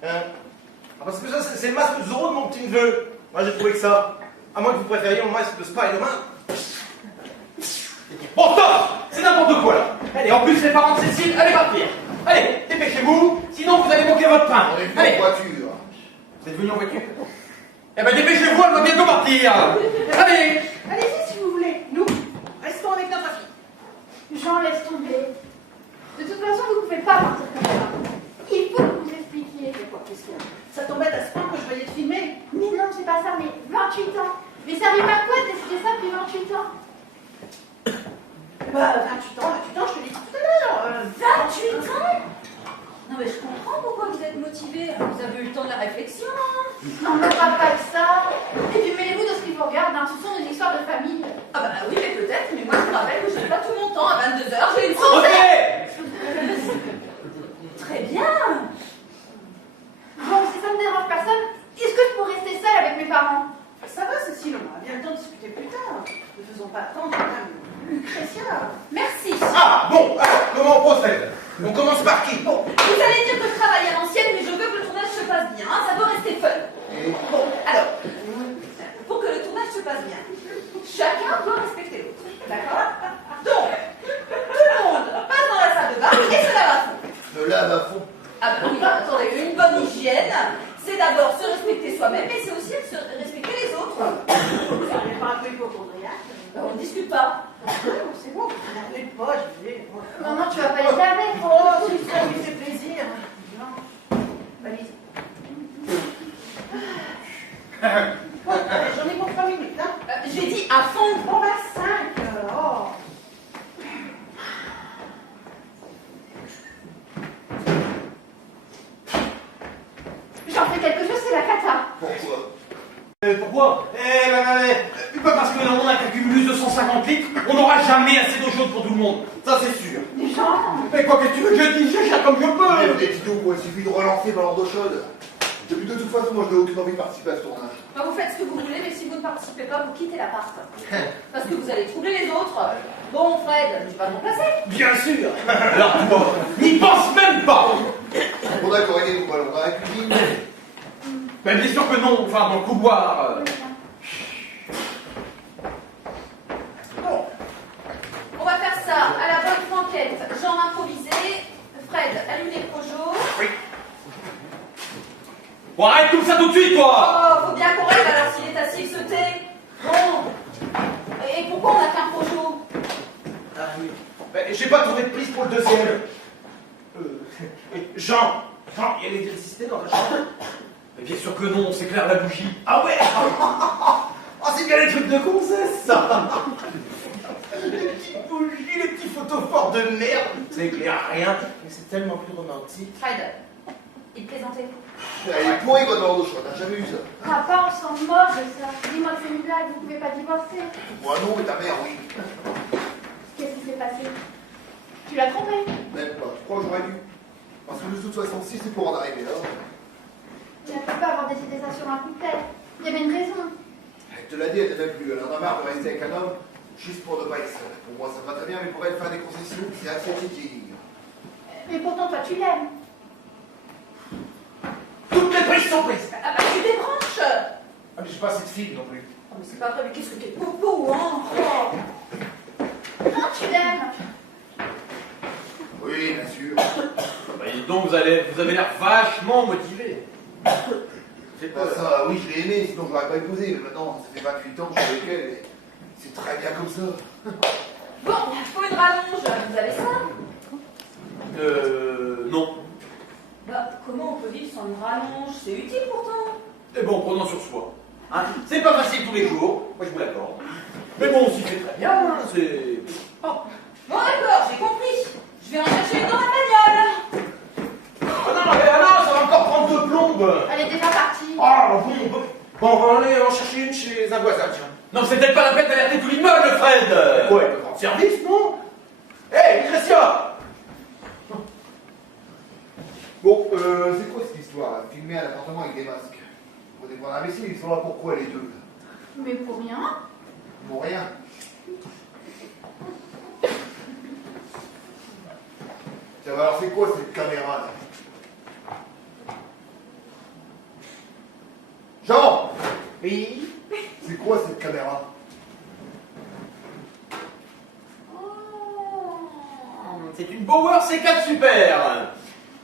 Hein? Ah, parce que ça, c'est le masque de Zorro de mon petit neveu. Moi, j'ai trouvé que ça. À moins que vous préfériez mon masque de Spider-Man. Bon, stop. C'est n'importe quoi, là. Allez, en plus, les parents de Cécile, allez partir. Allez, dépêchez-vous, sinon vous allez manquer votre train. On est venu Allez. en voiture. Vous êtes venu en voiture? Eh ben, dépêchez-vous, elle va bientôt partir. Allez. Allez-y si vous voulez. Nous, restons avec notre fille. Jean, laisse tomber. De toute façon, vous ne pouvez pas partir comme ça. Il faut que vous expliquiez. C'est quoi, qu'est-ce qu'il y a? Ça t'embête à ce point que je veuillais te filmer? Mais non, c'est pas ça, mais 28 ans. Mais ça arrive à quoi de décider ça depuis 28 ans? Bah, 28 ans, je te l'ai dit tout à l'heure. 28 ans? Non mais je comprends pourquoi vous êtes motivé. Vous avez eu le temps de la réflexion. Hein. Non, mais pas que ça. Et puis mêlez-vous de ce qui vous regarde, hein. Ce sont des histoires de famille. Ah bah oui, mais peut-être, mais moi je me rappelle que je n'ai pas tout mon temps. À 22h, j'ai une Ok. Très bien. Bon, si ça ne dérange personne, est-ce que je peux rester seule avec mes parents? Ça va, Cécile, on aura bien le temps de discuter plus tard. Ne faisons pas attendre Madame Lucrezia. Merci. Ah, bon, alors, comment on procède? On commence par qui? Bon, vous allez dire que je travaille à l'ancienne, mais je veux que le tournage se passe bien. Hein, ça doit rester fun. Bon, alors, pour que le tournage se passe bien, chacun doit respecter l'autre. D'accord? Donc, tout le monde passe dans la salle de bain et se lave à fond. Me lave à fond. Ah ben oui, attendez, une bonne hygiène, c'est d'abord se respecter soi-même, mais c'est aussi se On ne discute pas. C'est bon, vous n'arrivez pas, je vais. Maman, tu vas pas les laver. Oh, si ça lui fait plaisir. Non. Valise. Bon, allez, j'en ai pour 3 minutes, hein. J'ai dit à fond. Bon, bah 5. Oh. J'en fais quelque chose, c'est la cata. Pourquoi? Pourquoi parce que dans le monde a cumulus de 150 litres, on n'aura jamais assez d'eau chaude pour tout le monde. Ça, c'est sûr. Des gens. Mais quoi que tu veux que je dise, je gère comme je peux. Mais dites-nous, quoi, il suffit de relancer dans l'eau d'eau chaude. Et puis de toute façon, moi je n'ai aucune envie de participer à ce tournage. Bah, vous faites ce que vous voulez, mais si vous ne participez pas, vous quittez l'appart. Parce que vous allez troubler les autres. Bon, Fred, tu vas me remplacer. Bien sûr. Alors toi, n'y pense même pas. Bon d'accord, aidez-nous, alors dans la cuisine. Ben bien sûr que non, enfin dans le couloir. Bon, on va faire ça à la bonne franquette. Genre improvisé. Fred, allume les projos. Oui. Bon, arrête tout ça tout de suite, toi. Oh, faut bien qu'on règle alors s'il est assis, il se tait. Bon. Et pourquoi on a qu'un projo? Ah oui. Ben, j'ai pas trouvé de prise pour le deuxième. Jean, il y a l'électricité dans la chambre? Mais bien sûr que non, c'est clair la bougie. Ah ouais. Ah, c'est bien les trucs de gonzesse, ça. Les petites bougies, les petits photophores de merde. Ça éclaire rien, mais c'est tellement plus romantique. Fred, il plaisantait. Elle est pourrie votre l'eau chaude, t'as jamais eu ça? Papa, on s'en moque de ça. Dis-moi que c'est une blague, vous pouvez pas divorcer. Moi non, mais ta mère, oui. Qu'est-ce qui s'est passé? Tu l'as trompé? Même pas, je crois que j'aurais dû. Parce que de toute façon, si c'est pour en arriver là. Tu ne peux pas avoir décidé ça sur un coup de tête. Il y avait une raison. Elle te l'a dit, elle n'en a plus. Elle en a marre de rester avec un homme juste pour ne pas être seule. Pour moi, ça me va très bien, mais pour elle faire des concessions, c'est accepté. Mais pourtant, toi, tu l'aimes. Toutes les prises sont prises. Ah bah tu débranches. Ah, mais j'ai pas assez de fil non plus. Oh, mais c'est pas vrai, mais qu'est-ce que t'es popo, hein? Oh. Non, tu l'aimes. Oui, bien sûr. Bah, dis donc, vous avez l'air vachement motivé. C'est Bah, ça, oui, je l'ai aimé, sinon je l'aurais pas épousé. Mais maintenant, ça fait 28 ans que je suis avec elle et c'est très bien comme ça. Bon, faut une rallonge. Vous avez ça? Non. Bah, comment on peut vivre sans une rallonge? C'est utile pourtant. Mais bon, prenons sur soi. Hein, c'est pas facile tous les jours, moi je vous l'accorde. Mais bon, on s'y fait très bien, hein, c'est... Bon, d'accord, j'ai compris. Je vais en chercher une dans la bagnole. Ah non, mais alors, ça va encore prendre deux plombes. Elle est déjà partie. Ah, bon, on va aller en chercher une chez un voisin, tiens. Non, c'est peut-être pas la peine d'alerter tout l'immeuble, Fred. Ouais, peut rendre service, non? Hé, Christian. Bon, c'est quoi cette histoire là? Filmer à l'appartement avec des masques. Pour des points d'imbéciles, ils sont là pourquoi les deux? Mais pour rien. Pour rien. Tiens, alors c'est quoi cette caméra là? Jean! Oui. C'est quoi cette caméra? Oh, c'est une Bauer C4 Super.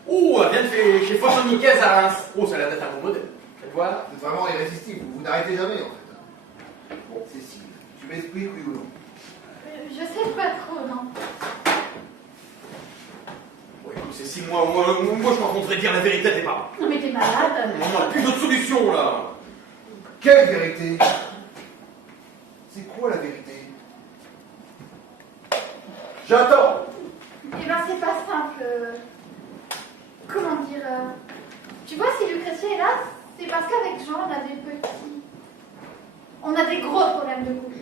Oh, elle vient de chez Photoniquez à Reims. Oh, ça a l'air d'être un bon modèle. Faites voir. Vous êtes vraiment irrésistible, vous n'arrêtez jamais en fait. Bon, Cécile, tu m'expliques oui ou non? Je sais pas trop, non. Bon, écoute, Cécile, moi, je crois qu'on devrait dire la vérité à tes parents. Non, mais t'es malade. On n'a plus d'autre solution, là. Quelle vérité? C'est quoi la vérité? J'attends! Eh ben, c'est pas simple. Comment dire Tu vois, si Lucretia est là, c'est parce qu'avec Jean, on a des petits... On a des gros problèmes de couple.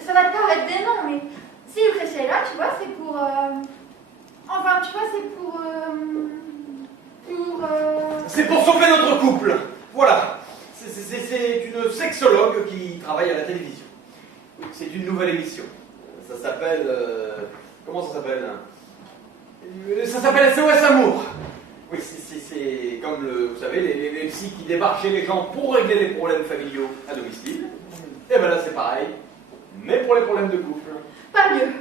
Ça va te paraître des noms, mais si Lucretia est là, tu vois, c'est pour... Enfin, tu vois, c'est pour... C'est pour sauver notre couple. Voilà. C'est une sexologue qui travaille à la télévision. C'est une nouvelle émission. Ça s'appelle... comment ça s'appelle? Ça s'appelle SOS Amour. Oui, c'est comme, vous savez, les psys qui débarquent chez les gens pour régler les problèmes familiaux à domicile. Et ben là, c'est pareil. Mais pour les problèmes de couple. Pas mieux.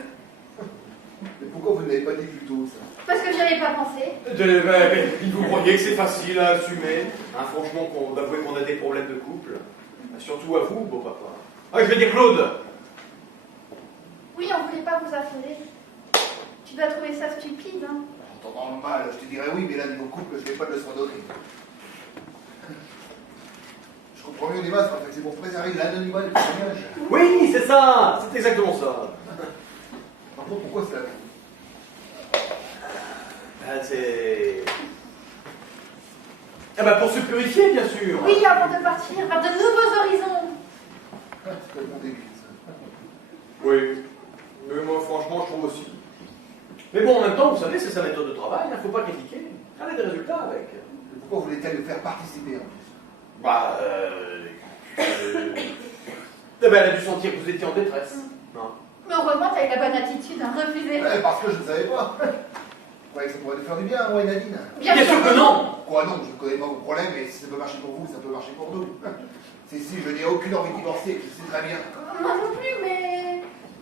Mais pourquoi vous ne l'avez pas dit plus tôt, ça? Parce que j'y avais pas pensé. Mais vous croyez que c'est facile à assumer, hein, franchement, d'avouer qu'on a des problèmes de couple. Surtout à vous, beau papa. Ah, je veux dire Claude. Oui, on voulait pas vous affairer. Tu dois trouver ça stupide, hein. En entendant le mal, je te dirais oui, mais là, niveau couple, je n'ai pas de leçon à donner. Je comprends mieux les masques, en fait, c'est pour préserver l'anonymat du témoignage. Oui, c'est ça. C'est exactement ça. Par contre, pourquoi c'est la vie? C'est... Ah bah pour se purifier, bien sûr. Oui, avant de partir, vers de nouveaux horizons. C'est complètement débile, ça. Oui. Mais moi, franchement, je trouve aussi. Mais bon, en même temps, vous savez, c'est sa méthode de travail. Il ne faut pas critiquer. Elle a des résultats avec. Et pourquoi voulait-elle le faire participer, en plus? Bah, eh ben, elle a dû sentir que vous étiez en détresse. Non. Mais heureusement, t'as eu la bonne attitude, hein, refuser. Ouais, parce que je ne savais pas. Ouais, ça pourrait te faire du bien, moi et Nadine. Bien sûr que non. Quoi non, je ne connais pas vos problèmes, et si ça peut marcher pour vous, ça peut marcher pour nous. Si, je n'ai aucune envie de divorcer, je sais très bien. Moi non plus, mais...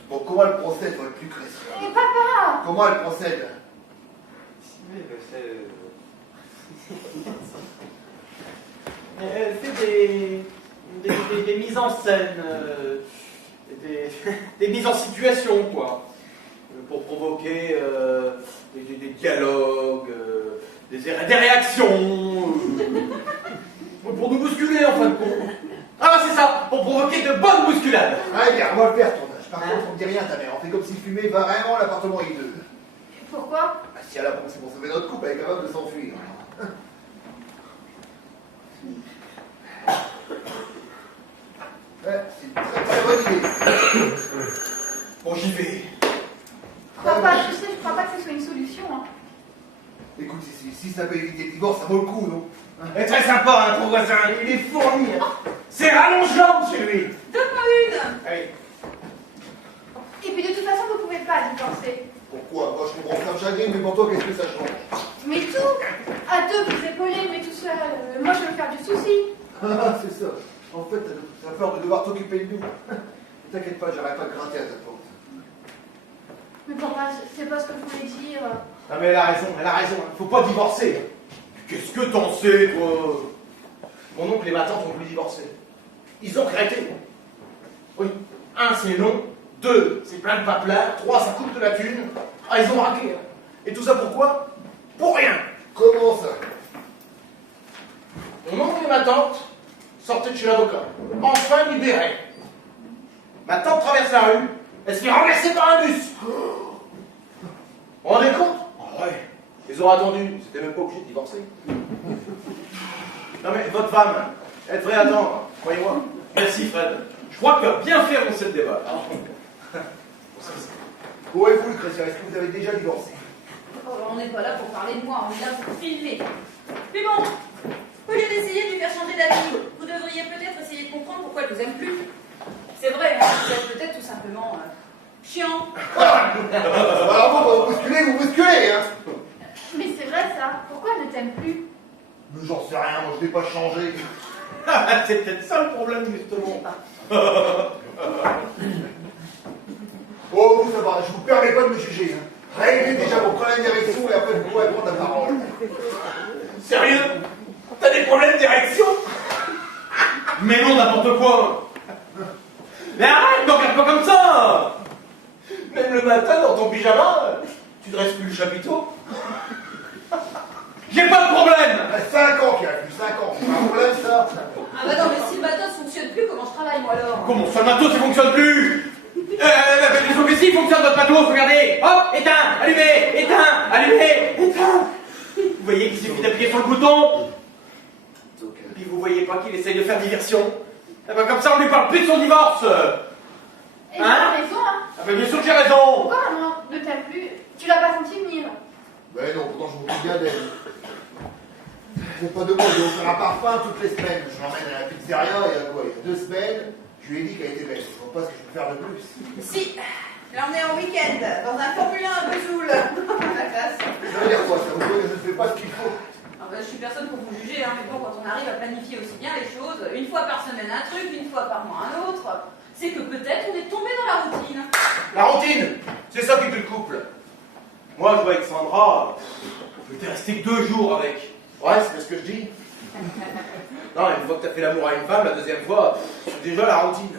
Bon, comment elle procède, votre plus Christian? Mais papa! Comment elle procède? Elle fait des mises en scène, des mises en situation, quoi. Pour provoquer des dialogues, des réactions, pour nous bousculer en fin de compte. Ah bah c'est ça, pour provoquer de bonnes bousculades. Allez, bien, on va le faire, tournage. Par contre, on ne dit rien, ta mère. On fait comme si fumer vraiment l'appartement hideux. Pourquoi? Bah, si elle a pensé pour sauver notre couple, elle est capable de s'enfuir. Ouais, c'est une très très bonne idée. Bon, j'y vais. Papa, tu sais, je crois pas que ce soit une solution, hein. Écoute, si ça peut éviter le divorce, ça vaut le coup, non? Elle est très sympa, hein, ton voisin. Il est fourni. C'est rallongeant chez lui. Donne-moi une. Allez. Et puis de toute façon, vous pouvez pas divorcer. Pourquoi? Moi, je comprends ça me chagrine, mais pour toi, qu'est-ce que ça change? Mais tout! À deux, vous épaulez, mais tout seul. Moi, je veux faire du souci. Ah, c'est ça. En fait, t'as peur de devoir t'occuper de nous. Ne t'inquiète pas, j'arrête pas de grinter à ta porte. Mais papa, c'est pas ce que je voulais dire. Non mais elle a raison, il faut pas divorcer. Qu'est-ce que t'en sais, toi? Mon oncle et ma tante ont voulu divorcer. Ils ont regretté. Oui. 1, c'est non. 2, c'est plein de paplard. 3, ça coûte de la thune. Ah, ils ont raqué. Et tout ça pourquoi? Pour rien. Comment ça? Mon oncle et ma tante sortaient de chez l'avocat. Enfin libérés. Ma tante traverse la rue. Elle se fait renverser par un bus. Vous vous rendez compte? Ah ouais. Ils ont attendu. Ils n'étaient même pas obligés de divorcer. Non mais votre femme, elle devrait attendre. Croyez-moi. Merci Fred. Je crois que tu as bien fait avancer le débat. Où est-vous, le chrétien? Est-ce que vous avez déjà divorcé? Oh, on n'est pas là pour parler de moi, on est là pour filmer. Mais bon, au lieu d'essayer de lui faire changer d'avis, vous devriez peut-être essayer de comprendre pourquoi elle vous aime plus. C'est vrai, hein, vous êtes peut-être tout simplement chiant. Alors vous bousculez, hein? Mais c'est vrai ça. Pourquoi elle ne t'aime plus? Mais j'en sais rien, moi je n'ai pas changé. C'est peut-être ça le problème, justement. Oh, vous, ça va, je vous permets pas de me juger. Hein. Réglez déjà vos problèmes d'érection et après vous pourrez prendre la parole. Sérieux? T'as des problèmes d'érection? Mais non, n'importe quoi. Mais arrête, ne regarde pas comme ça. Même le matin, dans ton pyjama, tu dresses plus le chapiteau. J'ai pas de problème. 5 ans qu'il y a plus 5 ans, c'est pas un problème ça. Ah bah non, mais si le matos fonctionne plus, comment je travaille moi alors? Comment ça, le matos, ça fonctionne plus? Les OPC fonctionne votre matos, regardez. Hop, éteint, allumé, éteint, allumé, éteint. Vous voyez qu'il suffit d'appuyer sur le bouton. Et puis vous voyez pas qu'il essaye de faire diversion. Eh ben comme ça, on lui parle plus de son divorce. Et tu as raison, hein. Ah ben bien sûr que j'ai raison. Pourquoi maman ne t'aime plus? Tu l'as pas senti venir. Ben non, pourtant je m'occupe bien d'elle. C'est pas de moi, je vais offrir un parfum toutes les semaines. Je l'emmène à la pizzeria, il y a quoi? Il y a 2 semaines, je lui ai dit qu'elle était belle. Je vois pas ce que je peux faire de plus. Si, là on est en week-end, dans un Formule 1 un peu saoul. La classe. Ça veut dire quoi? Ça veut dire que je ne fais pas ce qu'il faut. Ah bah, je suis personne pour vous juger, hein, mais bon, quand on arrive à planifier aussi bien les choses, une fois par semaine un truc, une fois par mois un autre, c'est que peut-être on est tombé dans la routine. La routine, c'est ça qui tue le couple. Moi, je vois avec Sandra, je t'ai resté que 2 jours avec. Ouais, c'est ce que je dis. Non, une fois que t'as fait l'amour à une femme, la deuxième fois, c'est déjà la routine.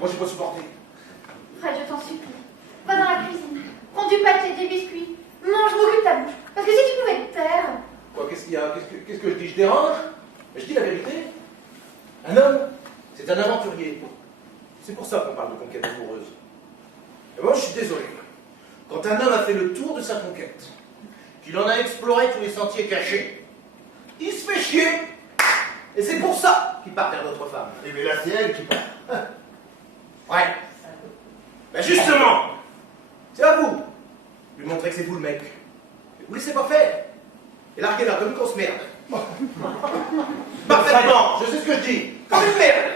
Moi, je peux pas supporter. Fred, je t'en supplie. du pâté, des biscuits. Mange, m'occupe ta bouche. Parce que si tu pouvais te taire... Quoi, qu'est-ce qu'il y a? Qu'est-ce que je dis? Je dérange? Mais je dis la vérité. Un homme, c'est un aventurier. C'est pour ça qu'on parle de conquête amoureuse. Et moi, je suis désolé. Quand un homme a fait le tour de sa conquête, qu'il en a exploré tous les sentiers cachés, il se fait chier. Et c'est pour ça qu'il part vers d'autres femmes. Et mais là, c'est elle qui part. Ouais. Ben justement, c'est à vous de lui montrer que c'est vous le mec. Vous laissez pas faire. Et larguez-la comme une grosse merde. Parfaitement, je sais ce que je dis. Comme une merde.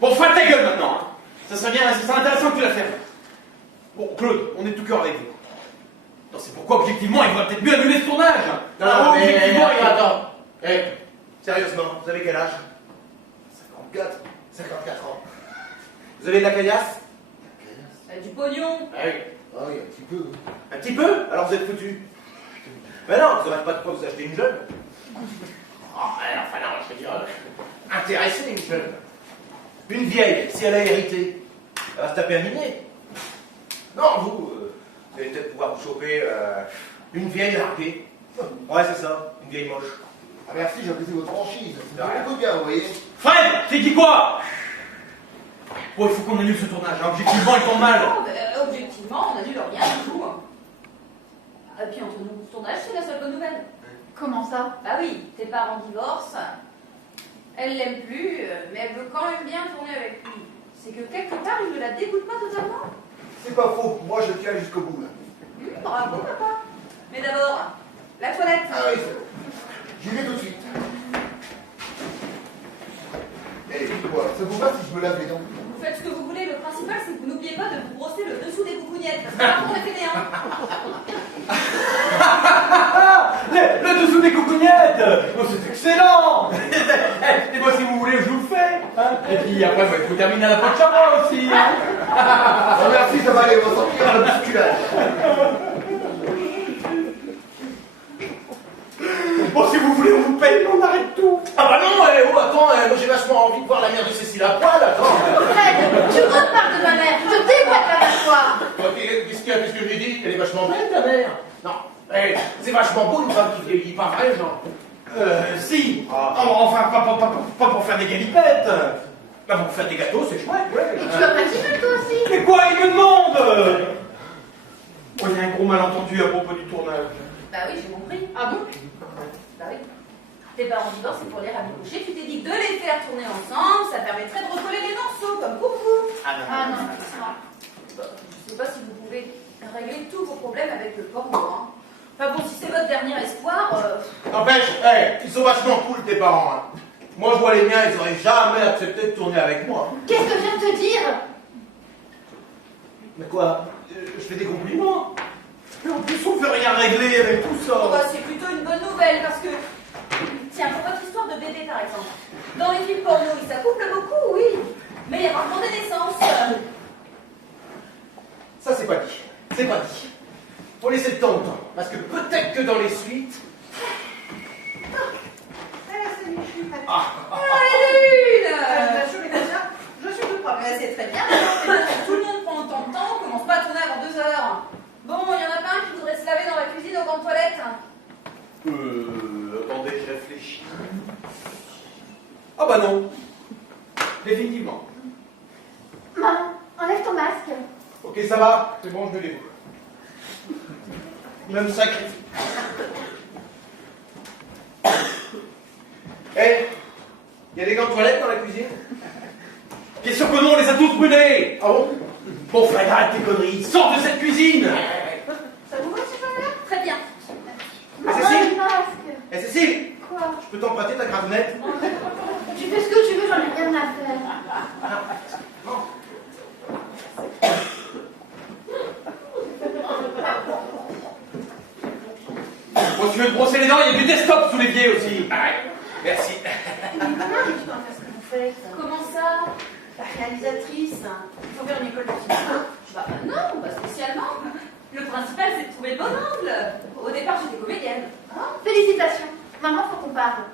Bon, ferme ta gueule maintenant. Hein. Ça serait bien, ça serait intéressant que tu la fermes. Bon, Claude, on est tout cœur avec vous. Non, c'est pourquoi, objectivement, il faudrait peut-être mieux annuler ce tournage. Non, mais objectivement, attends. Sérieusement, vous avez quel âge? 54. 54 ans. Vous avez de la caillasse? Du pognon. Ah oui. Ah oui, un petit peu. Un petit peu? Alors vous êtes foutus. Ben non, vous n'aurez pas de quoi vous acheter une jeune. Oh, enfin non, je veux dire, intéresser une jeune. Une vieille, si elle a hérité, elle va se taper un minet. Non, vous allez peut-être pouvoir vous choper une vieille larguée. Ouais, c'est ça, une vieille moche. Ah merci, j'apprécie votre franchise. Ça me Ouais. fait beaucoup bien, vous voyez. Fred, t'es dit quoi? Bon, il faut qu'on annule ce tournage. Hein. Objectivement, il tombe mal. Objectivement, on annule rien du tout. Et puis entre nous, ce tournage, c'est la seule bonne nouvelle. Comment ça? Bah oui, tes parents divorcent, elle l'aime plus, mais elle veut quand même bien tourner avec lui. C'est que quelque part, il ne la dégoûte pas totalement. C'est pas faux, moi je tiens jusqu'au bout là. Bravo, papa. Mais d'abord, la toilette. Ah oui, c'est bon. J'y vais tout de suite. Eh, quoi, ça vous va si je me lave les dents? Vous faites ce que vous voulez, le principal, c'est que vous n'oubliez pas de vous brosser le dessous des coucougnettes. Parce que par contre, on est fainéants. Le dessous des coucougnettes. Oh, c'est excellent. Et moi, si vous voulez, je vous le fais. Hein. Et puis après, vous terminez à la fin de chapeau aussi. Hein. Ah merci, ça va aller, on va sortir le bousculage. Bon, si vous voulez, on vous paye, on arrête tout. Ah bah non, attends, moi j'ai vachement envie de voir la mère de Cécile à poil, attends. Fred, tu reparles de ma mère. Je déboîte la mâchoire. Qu'est-ce qu'il y a, qu'est-ce que je lui ai dit? Elle est vachement belle, ta mère. Non, c'est vachement beau une femme qui vieillit, pas vrai, genre. Si. Enfin, pas pour faire des galipettes. Bah, pour faire des gâteaux, c'est chouette, ouais. Et tu vas pas dire toi aussi? Mais quoi, il me demande? Oh, il y a un gros malentendu à propos du tournage. Bah oui, j'ai compris. Ah bon? Bah oui. Tes parents divorcent, c'est pour les rabibocher. Tu t'es dit que de les faire tourner ensemble, ça permettrait de recoller les morceaux, comme pour vous. Ah non. Bah, je sais pas si vous pouvez régler tous vos problèmes avec le porno, hein. Enfin bon, si c'est votre dernier espoir... N'empêche, ils sont vachement cool, tes parents. Hein. Moi, je vois les miens, ils auraient jamais accepté de tourner avec moi. Qu'est-ce que je viens de te dire? Mais quoi? Je fais des compliments. Et en plus, on fait rien régler avec tout ça. Oh bah, c'est plutôt une bonne nouvelle, parce que... Tiens, pour votre histoire de bébé, par exemple. Dans les films porno, ils s'accouplent beaucoup, oui. Mais il y a rarement des naissances. Ça, c'est pas dit. C'est pas dit. Faut laisser le temps au temps. Parce que peut-être que dans les suites... Je suis tout propre. C'est très bien. Tout le monde prend autant de temps, on commence pas à tourner avant 2 heures. Bon, il y en a pas un qui voudrait se laver dans la cuisine aux grandes toilettes. Attendez, je réfléchis. Ah bah non. Définitivement. Maman, enlève ton masque. Ok, ça va. C'est bon, je me débrouille. Même sacrifice. Il y a des grandes toilettes dans la cuisine? Question que non, on les a tous brûlés. Ah bon? Bon, Fred, arrête tes conneries. Sors de cette cuisine. Ça vous va, ces gens-là? Très bien. Maman, Cécile le masque. Cécile, Quoi? je peux t'emprunter ta gravounette? Tu fais ce que tu veux, j'en ai rien à faire. Bon, tu veux te brosser les dents, il y a du desktop sous les pieds aussi. Merci. Comment tu peux en faire ce que vous faites? Comment ça? La réalisatrice, il faut faire une école de cinéma. Bah non, pas spécialement. Le principal, c'est de trouver le bon angle. Au départ, j'étais comédienne. Félicitations. Maman, faut qu'on parle.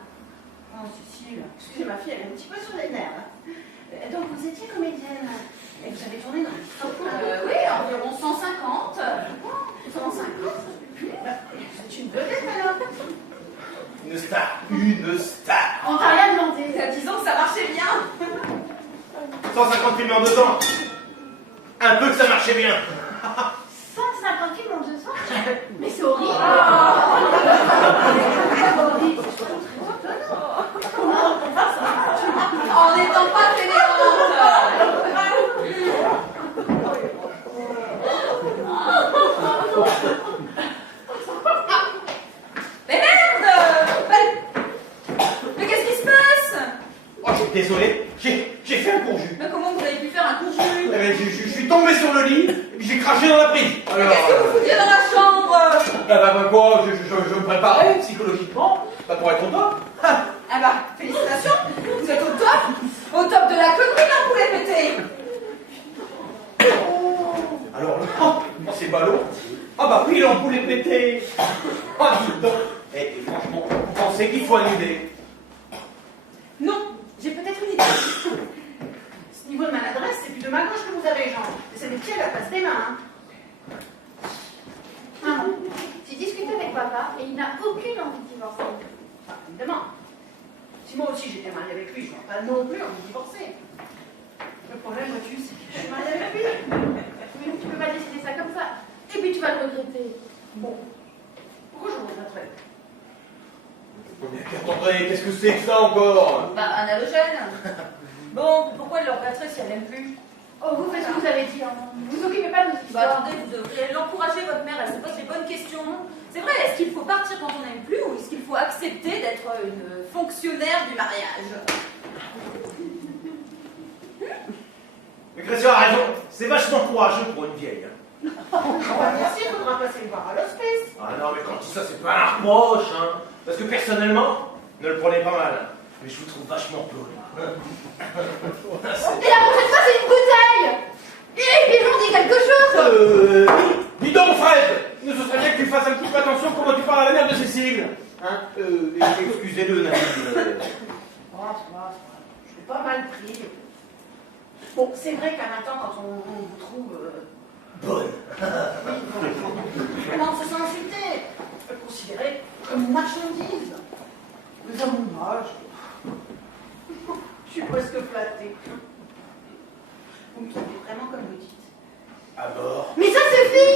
Oh, Cécile, excusez ma fille, elle est un petit peu sur les nerfs. Donc, vous étiez comédienne et vous avez tourné dans les films. Oui, environ 150. Oh, Une star. Une star. On t'a rien demandé. Disons que ça marchait bien. 150 films en 2 ans. Un peu que ça marchait bien. 150 films en 2 ans. Mais c'est horrible. En n'étant pas fainéante. Mais merde! Mais qu'est-ce qui se passe? Oh, je suis désolé. J'ai fait un conjus. Mais comment vous avez pu faire un conjus? Eh ben, je suis tombé sur le lit et puis j'ai craché dans la prise. Mais qu'est-ce que vous foutiez dans la chambre? Quoi, je me préparais psychologiquement pour être au top. Ah bah, félicitations, vous êtes au top de la connerie là, vous l'avez pété. Alors là, c'est ballot. Ah bah oui, l'ampoule est pétée. Ah, dites donc. Et franchement, vous pensez qu'il faut annuler? Non, j'ai peut-être une idée. Ce niveau de maladresse, c'est plus de ma gauche que vous avez, Jean. C'est des pieds à la place des mains. Hein. Maman, j'ai discuté avec papa et il n'a aucune envie de divorcer. Enfin, évidemment. Si moi aussi j'étais mariée avec lui, je n'aurais pas non plus envie de divorcer. Le problème, vois-tu, c'est que je suis mariée avec lui. Mais tu peux pas décider ça comme ça. Et puis tu vas le regretter. Bon. Pourquoi je le regretterais? Mais attendez, qu'est-ce que c'est que ça encore? Bah, un halogène. Bon, pourquoi elle le regretterait si elle l'aime plus? Oh, vous faites ce que vous avez dit. Hein. Vous vous occupez pas de nos Bah histoires. attendez, vous devriez l'encourager, votre mère, elle se pose les bonnes questions. C'est vrai, est-ce qu'il faut partir quand on n'aime plus ou est-ce qu'il faut accepter d'être une fonctionnaire du mariage? Mais Christian a raison, c'est vachement courageux pour une vieille. Hein. Merci, il faudra passer le voir à l'hospice. Ah non, mais quand je dis ça, c'est pas un reproche, hein. Parce que personnellement, ne le prenez pas mal. Mais je vous trouve vachement peu. Et la prochaine fois, c'est une bouteille. Et puis j'en dis quelque chose. Dis donc, Fred, ce serait bien que tu fasses un petit peu attention comment tu parles à la mère de Cécile. Hein excusez-le, Nadine. Oh, c'est pas. Je l'ai pas mal pris. Bon, c'est vrai qu'à maintenant, quand on vous trouve. Bonne. Comment on se sent insulté? Considéré comme une marchandise. Les hommes mon âge. Je suis presque flattée. Vous me trouvez vraiment comme vous dites. À mort. Mais ça suffit.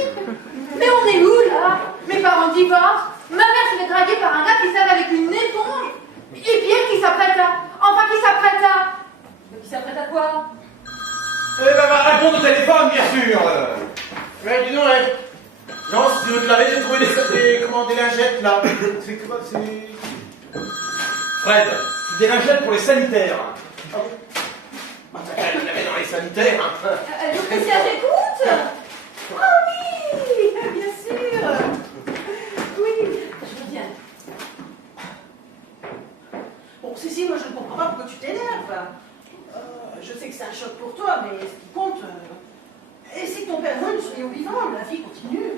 Mais on est où là? Mes parents divorcent. Ma mère se fait draguer par un gars qui sert avec une éponge. Et Pierre qui s'apprête à... Enfin, qui s'apprête à... Mais qui s'apprête à quoi? Eh ben, va répondre au téléphone, bien sûr. Ouais, dis donc, hein. Non, si tu veux te laver, j'ai trouvé des lingettes, là. C'est quoi, c'est... Fred, c'est des lingettes pour les sanitaires. Ah bon? Bah, t'as qu'à les laver dans les sanitaires, hein. Lucretia, j'écoute. Ah oui, bien sûr. Oui, je veux bien. Bon, Cécile, moi je ne comprends pas pourquoi tu t'énerves. Je sais que c'est un choc pour toi, mais ce qui compte, c'est que ton père et moi, nous soyons vivants, la vie continue.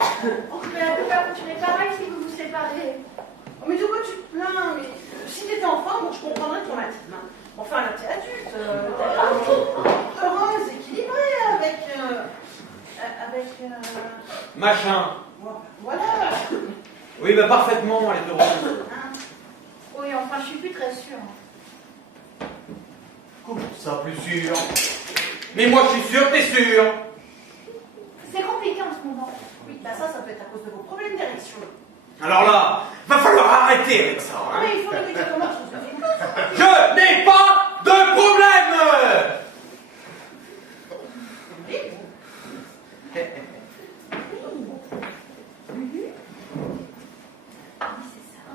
Mais elle peut pas continuer pareil si vous vous séparez. Oh, mais de quoi tu te plains? Mais si t'étais enfant, bon, je comprendrais ton traumatisme. Hein. Enfin, là, t'es adulte, heureuse, équilibrée, avec... Machin. Voilà. Oui, bah parfaitement, elle est heureuse. Hein. Oui, enfin, je suis plus très sûre. Comment ça, plus sûr? Mais moi, je suis sûr, t'es sûr? C'est compliqué en ce moment. Oui, bah ça peut être à cause de vos problèmes d'érection. Alors là, va falloir arrêter avec ça. Ah, Hein. mais il faut que tu commences à se faire. Je n'ai pas de problème.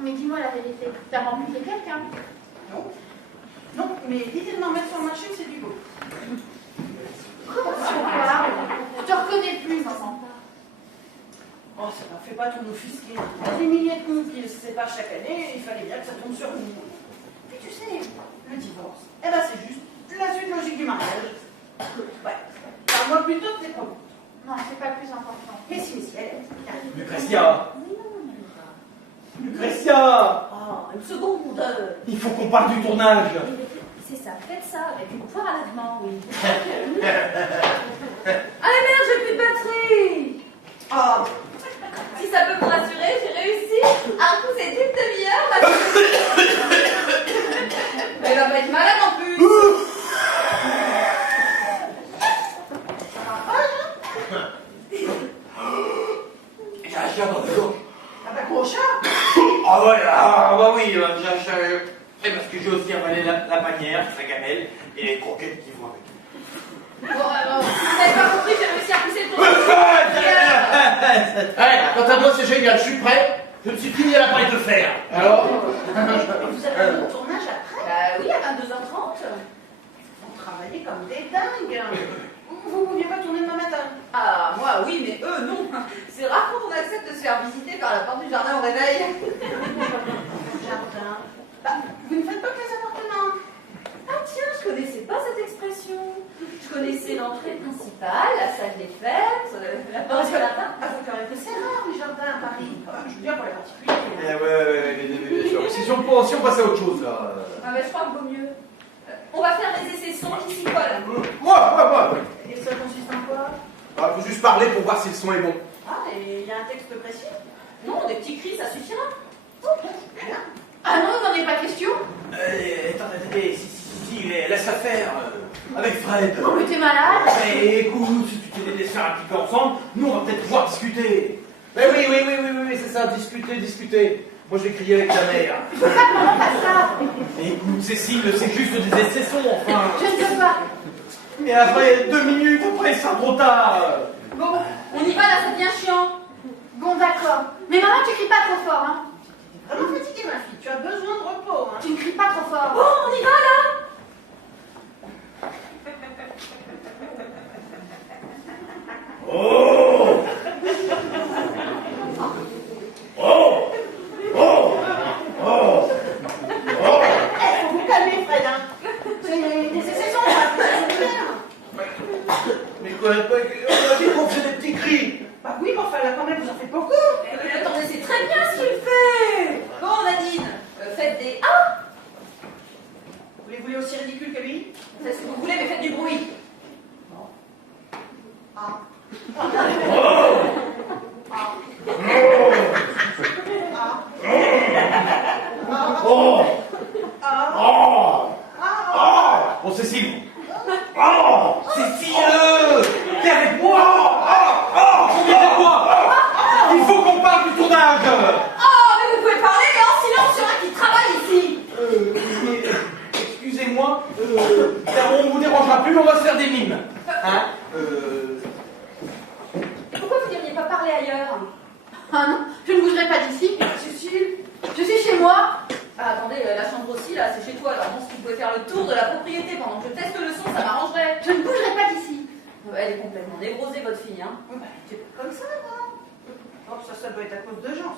Mais dis-moi la vérité. T'as rencontré quelqu'un? Non. Non, mais l'idée de m'en mettre sur le marché, c'est du beau. Comment tu parles? Je te reconnais plus, maman. Oh, ça ne fait pas tout m'offusquer. Des milliers de couples qui se séparent chaque année, il fallait bien que ça tombe sur nous. Puis tu sais, le divorce, eh ben c'est juste la suite logique du mariage. Ouais. Parle-moi plutôt de tes propos. Non, c'est pas le plus important. Mais si, elle est. Lucretia. Lucretia. Oh, une seconde. Il faut qu'on parle du tournage. C'est ça, faites ça avec une poire à lavement, oui. Allez merde, j'ai plus de batterie. Oh, Si ça peut vous rassurer, j'ai réussi à repousser d'une Il y a un chien dans le dos. Ah bah gros chat. Ah ouais, ah bah oui, j'ai un chat. Et parce que j'ai aussi avalé la manière, la gamelle et les croquettes qui vont avec. Bon, vous n'avez pas compris, j'ai réussi à pousser le tour. Allez, quant à moi, c'est génial, je suis prêt. Je me suis fini à l'appareil de fer. Alors Vous avez un tournage après? Bah oui, à 22h30. Vous travaillez comme des dingues. Vous pouviez pas tourner demain matin? Ah, moi oui, mais eux non. C'est rare quand on accepte de se faire visiter par la porte du jardin au réveil. Jardin. Bah, vous ne faites pas que les appartements. Ah tiens, je connaissais pas cette expression. Je connaissais l'entrée principale, la salle des fêtes, la porte du jardin. Ah, faut quand même que c'est rare les jardins à Paris. Je veux dire pour les particuliers. Ouais, bien sûr. Si on passait à autre chose, là. Ah bah je crois qu'il vaut mieux. On va faire des essais sons qui s'y collent. Moi. Et ça consiste en quoi? Ah, faut juste parler pour voir si le son est bon. Ah, et il y a un texte précis? Non, des petits cris, ça suffira. Bien. Ah non, il n'en est pas question. Attendez, si, laisse-la faire. Avec Fred. Oh, mais t'es malade. Mais écoute, si tu te laisses faire un petit peu ensemble, nous on va peut-être pouvoir discuter. Mais oui, c'est ça, discuter. Moi je vais crier avec ta mère. Il faut pas que maman fasse ça. Mais écoute, Cécile, c'est juste des essais-sons, enfin. Je ne veux pas. Mais après, 2 minutes, après, c'est trop tard. Bon, on y va là, ça devient chiant. Bon, d'accord. Mais maman, tu cries pas trop fort, hein. Vraiment fatiguée, ma fille. Tu as besoin de repos, hein. Tu ne cries pas trop fort. Bon, on y va là. Oh Faut vous calmer, Fred, hein. C'est des essais Mais quoi, on a dit qu'on faisait des petits cris. Bah oui, mais enfin, là, quand même, vous en faites beaucoup. Attendez, c'est très bien ce qu'il fait. Bon, Nadine, faites des A. Vous les voulez aussi ridicules que lui? Faites ce que vous voulez, mais faites du bruit. Ah. Bon, Cécile. Oh, Cécile, t'es avec moi. T'es avec moi. Il faut qu'on parle du tournage. Oh, mais vous pouvez parler, mais en silence sur un qui travaille ici. Excusez-moi, on vous dérangera plus, on va se faire des mimes. Hein Pourquoi vous diriez pas parler ailleurs? Ah non, je ne bougerai pas d'ici. Cécile. Je suis chez moi. Ah, attendez, la chambre aussi, là, c'est chez toi. Alors, bon, si vous pouvez faire le tour de la propriété pendant que je teste le son, ça m'arrangerait. Je ne bougerai pas d'ici. Elle est complètement névrosée, votre fille, hein. Bah, t'es pas comme ça, moi. Oh, ça doit être à cause de Jean.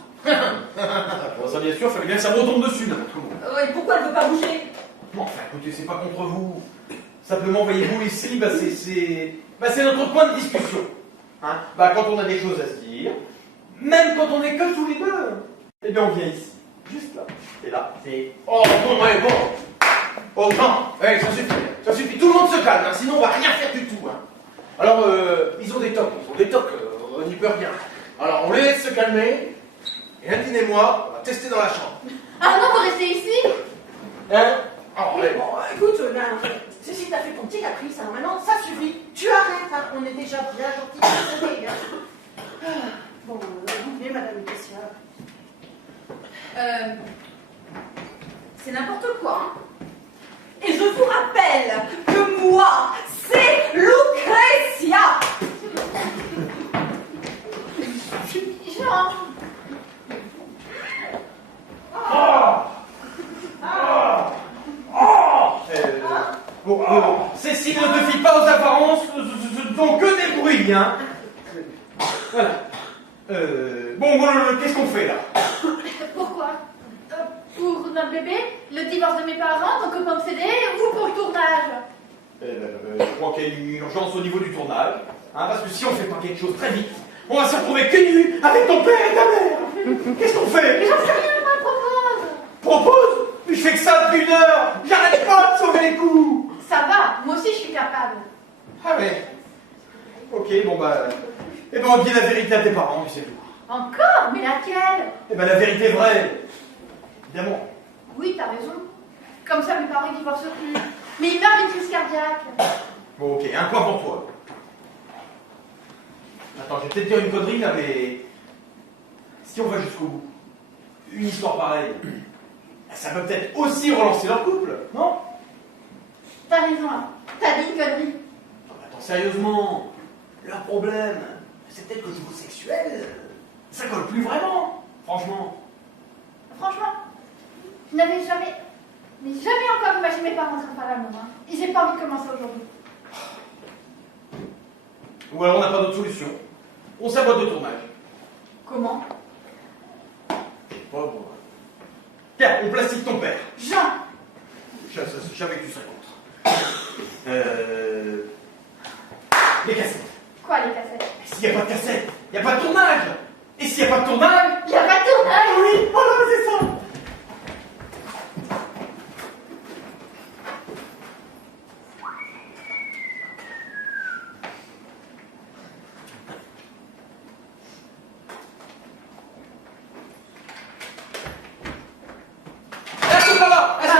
Bon, ça, bien sûr, fallait bien que ça me retombe dessus, n'importe comment. Et pourquoi elle veut pas bouger? Bon, enfin, écoutez, c'est pas contre vous. Simplement, voyez-vous, ici, c'est notre point de discussion. Hein, quand on a des choses à se dire, même quand on est que tous les deux, eh bien, on vient ici. Juste là. Et là, c'est... Oh, bon, ouais, bon. Oh, non, ouais, ça suffit. Tout le monde se calme, hein, sinon on va rien faire du tout. Hein. Alors, ils ont des tocs, on n'y peut rien. Alors, on les laisse se calmer, et Nadine et moi, on va tester dans la chambre. Ah non, vous restez ici. Hein? Oh, allez. Bon, écoute, Cécile, t'as fait ton petit caprice, hein. Maintenant, ça suffit. Tu arrêtes, hein. On est déjà bien gentils. Bon, vous venez, Madame Lucretia. C'est n'importe quoi, hein. Et je vous rappelle que moi, c'est Lucretia. Jean. Bon, Cécile, ne te fie pas aux apparences, ce ne sont que des bruits, hein. Voilà. Qu'est-ce qu'on fait, là? Pourquoi? Pour notre bébé, le divorce de mes parents, ton copain obsédé, ou pour le tournage? Je crois qu'il y a une urgence au niveau du tournage, hein, parce que si on fait pas quelque chose très vite, on va se retrouver que nu avec ton père et ta mère. Qu'est-ce qu'on fait? Mais j'en sais rien, moi, propose. Propose? Mais je fais que ça depuis 1 heure. J'arrête pas de sauver les coups. Ça va, moi aussi je suis capable. Ah ouais. Ok, eh ben on dit la vérité à tes parents, puis c'est tout. Encore? Mais laquelle? Eh ben la vérité vraie. Évidemment. Oui, t'as raison. Comme ça, mes parents ne divorcent plus. Mais ils meurent d'une crise cardiaque. Bon, ok, un point pour toi. attends, je vais peut-être dire une connerie là, mais si on va jusqu'au bout, une histoire pareille, ça peut peut-être aussi relancer leur couple, non? T'as raison, hein. T'as dit une connerie. Attends, sérieusement, leur problème, c'est peut-être qu'au niveau sexuel, ça colle plus vraiment, franchement. Franchement, je n'avais jamais, mais jamais encore imaginé mes parents en train de faire l'amour. Hein. Et j'ai pas envie de commencer aujourd'hui. Ou alors on n'a pas d'autre solution. On sabote le tournage. Comment? Je sais pas, bon. Tiens, on plastique ton père. Jean! Je savais que tu serais contre. Les cassettes. Quoi, les cassettes? S'il n'y a pas de cassette, il n'y a pas de tournage. Et s'il n'y a pas de tournage, Il n'y a pas de tournage! oui, voilà, c'est ça.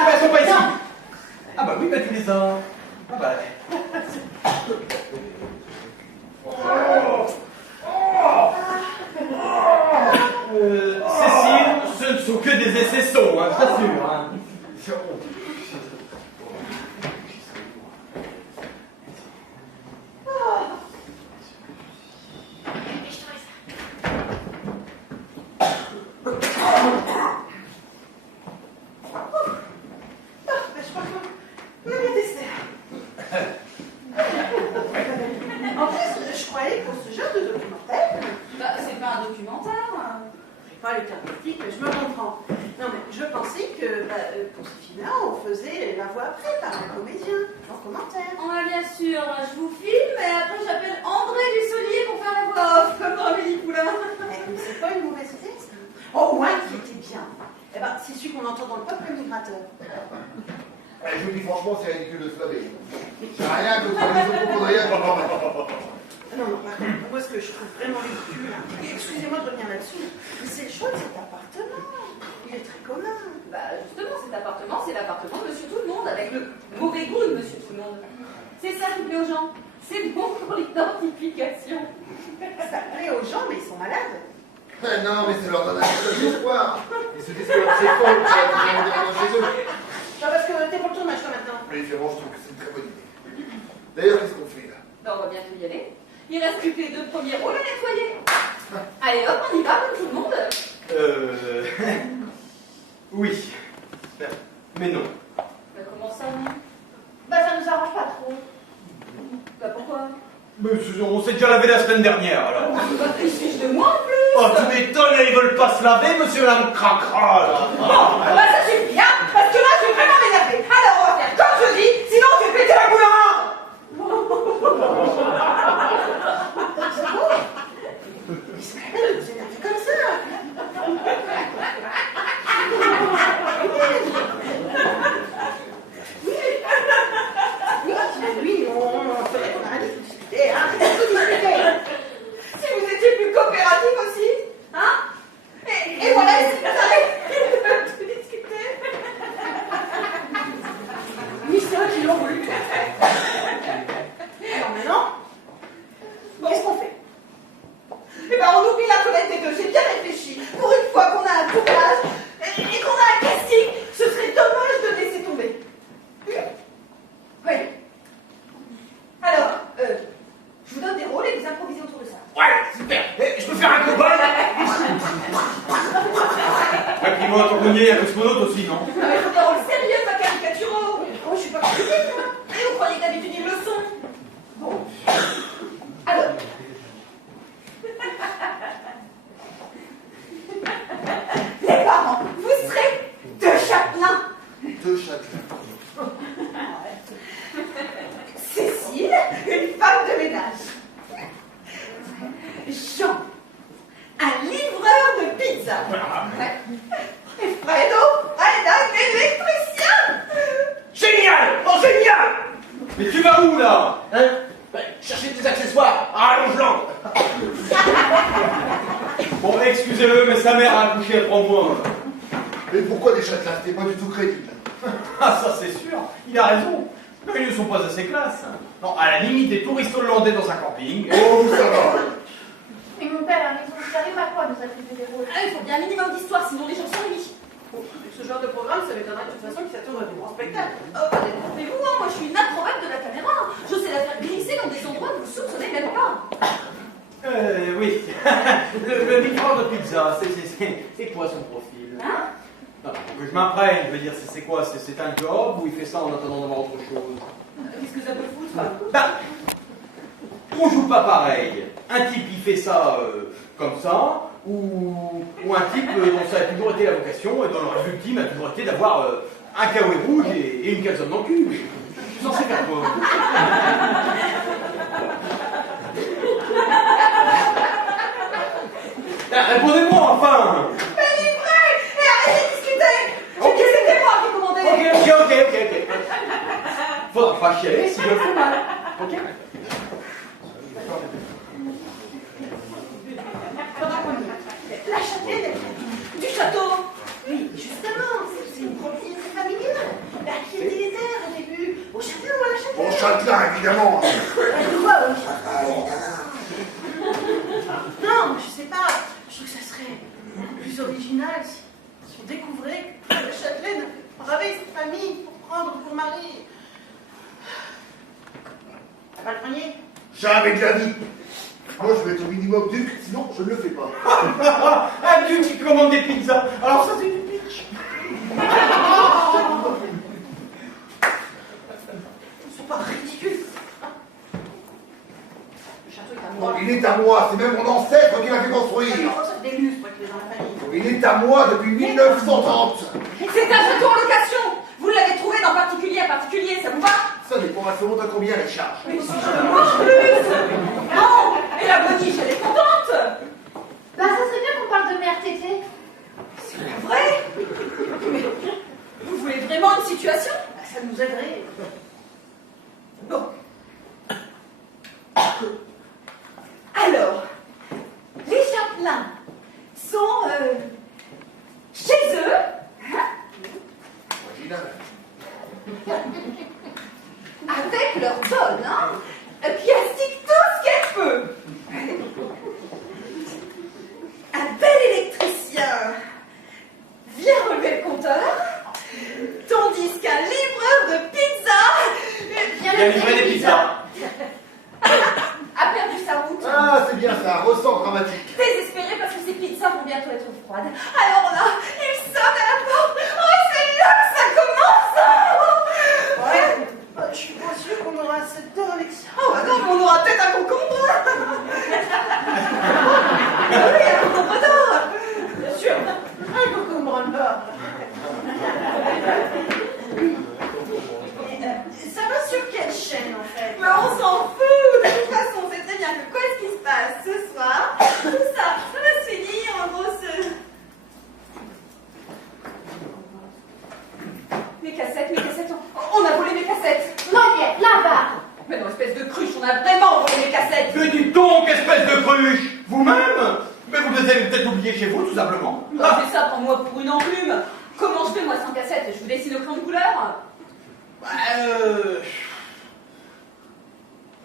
Elles sont pas ici. Ah bah oui, bah tu les as. Ah bah. Cécile, ce ne sont que des essais sauts, hein, je t'assure. Hein. Je crois que le dessert. En plus, je croyais qu'on se genre de documentaire. Bah, c'est pas un documentaire. C'est pas le terme politique, mais je me comprends. Non, mais je pensais que pour ce film-là, on faisait la voix après par un comédien, en commentaire. Ah, bien sûr, je vous filme et après j'appelle André Dussolier pour faire la voix off, comme dans Amélie Poulain. Mais c'est pas une mauvaise idée, ça. Oh, ouais, qui était bien. Eh ben, c'est celui qu'on entend dans le peuple migrateur. Je vous dis franchement, c'est ridicule de se laver. J'ai rien contre les autopoudrières pour le moment. Non, non, par contre, moi, ce que je trouve vraiment ridicule, hein, excusez-moi de revenir là-dessus, mais c'est le choix de cet appartement. Il est très commun. Bah, justement, cet appartement, c'est l'appartement de Monsieur Tout-le-Monde, avec le mauvais goût de Monsieur Tout-le-Monde. C'est ça qui plaît aux gens. C'est bon pour l'identification. Ça plaît aux gens, mais ils sont malades. Non, mais ça leur donne un peu d'espoir. Ils se disent que c'est faux, que ça va venir chez eux. Non, parce que t'es pour le tournage, toi, maintenant. Mais évidemment, je trouve que c'est une très bonne idée. D'ailleurs, qu'est-ce qu'on fait là? Ben, on va bientôt y aller. Il reste plus que les 2 premiers rôles à nettoyer. Allez hop, on y va, comme tout le monde. Oui. Mais non. Bah, comment ça, non? Bah, ça nous arrange pas trop. Bah, pourquoi? Mais on s'est déjà lavé la semaine dernière, alors. Bah, ils se fichent de moi, en plus. Oh, tu m'étonnes, ils veulent pas se laver, monsieur Lam Cracra, là. Bon, bah, ça suffit, hein, parce que là, je vais vraiment m'énerver. Alors, on va faire comme je dis, sinon, tu vais péter la boule en un. C'est bon. Ismaël, vous énervez comme ça. Oui, on ferait qu'on arrête de discuter, hein. Si vous étiez plus coopératif aussi, hein. Et voilà, si vous arrêtez de discuter. Oui, c'est eux qui l'ont voulu. Alors maintenant, qu'est-ce qu'on fait? Eh ben, on oublie la toilette des deux. J'ai bien réfléchi. Pour une fois qu'on a un tournage et qu'on a un casting, ce serait dommage de laisser tomber. Oui. Alors, je vous donne des rôles et vous improvisez autour de ça. Ouais, super. Eh, je peux faire un cow-boy? Ouais, puis moi, ton premier, il y a Cosmonaute aussi, non? Non, mais faut des rôles sérieux, pas caricaturaux. Oh, je suis pas comédienne, moi. Et vous croyez que d'habitude ils le sont? Bon. Alors. Les parents, vous serez deux châtelains. Deux châtelains. Cécile, une femme de ménage. Jean, un livreur de pizza. Et Fredo, un électricien. Génial! Oh, génial! Mais tu vas où, là? Hein? Chercher des accessoires. Allonge-l'en. Bon, excusez-le, mais sa mère a accouché à 3 mois. Mais pourquoi des châtelains? C'était pas du tout crédible. Ah, ça, c'est sûr. Il a raison. Mais ils ne sont pas assez classe. Non, à la limite, des touristes hollandais dans un camping. Oh, ça va. attribuer des rôles. Ah, il faut bien un minimum d'histoire, sinon les gens s'ennuient. Ce genre de programme, ça m'étonnerait de toute façon que ça tourne à du grand spectacle. Oh, détrompez-vous, hein, moi je suis une acrobate de la caméra. Je sais la faire glisser dans des endroits que vous soupçonnez même pas. Oui. le livreur de pizza, c'est quoi son profil? Hein? Non, faut que je m'apprenne, je veux dire, c'est quoi? C'est un job ou il fait ça en attendant d'avoir autre chose? Qu'est-ce que ça peut foutre? Bah, on joue pas pareil. Un type il fait ça comme ça, ou un type dont ça a toujours été la vocation et dont le rêve ultime a toujours été d'avoir un kawaii rouge et une calzone dans le cul. Je suis censé faire quoi? Répondez-moi enfin! Mais livrez! Et arrêtez de discuter! Ok. C'était moi qui commandais! Ok. Faudra pas chialer si je le fais mal. Ok? La châtelaine, Du château! oui, justement, c'est une propriété familiale. Mais à qui était les terres au début? Au châtelain ou à la châtelaine? Bon, châtelain, évidemment. Pourquoi au châtelain? Non, je sais pas. Je trouve que ça serait beaucoup plus original si on découvrait que la châtelaine avait cette famille pour prendre pour mari. T'as pas le premier? Jamais de la vie. Moi, je vais être au minimum duc, sinon je ne le fais pas. Un dieu qui commande des pizzas. Alors ça c'est du pitch. C'est pas ridicule. Le château est à moi. Il est à moi, c'est même mon ancêtre qui l'a fait construire. Ça fait des lustres qu'il est dans la famille. Il est à moi depuis 1930. C'est un château en location! Vous l'avez trouvé d'un particulier à particulier, ça vous va? Ça dépend à ce monde à combien les charges. Mais si je le mange plus! Non! Et la boniche, elle est contente! Bah, ça serait bien qu'on parle de mère tétée. C'est pas vrai! Mais vous voulez vraiment une situation? Bah, ça nous aiderait. Bon. Alors, les chapelains sont chez eux, hein, Original. avec leur bonne, hein, qui astique tout ce qu'elle peut. Un bel électricien vient relever le compteur, tandis qu'un livreur de pizza Il a livré des pizzas. a perdu sa route. Ah, c'est bien ça, ressort dramatique. Désespéré parce que ces pizzas vont bientôt être froides. Alors là, il sonne à la porte. Oh, c'est là que ça commence! Ouais. Je suis pas sûre qu'on aura cette heure avec ça. Oh, bah non, mais on aura peut-être un concombre! Ah oui, un concombre d'or! Bien sûr! Un concombre en or. Ça va sur quelle chaîne en fait? Mais on s'en fout! De toute façon, on sait très bien que quoi est-ce qui se passe ce soir? Tout ça va se finir en grosse. Mes cassettes, on a volé mes cassettes! Molière, là-bas. Mais non, espèce de cruche, on a vraiment volé mes cassettes! Que dites donc, espèce de cruche? Vous-même? Mais vous les avez peut-être oubliés chez vous, tout simplement. Ah, c'est ça, prends-moi pour une enclume! Comment je fais, moi, sans cassette? Je vous dessine le crayon de couleur?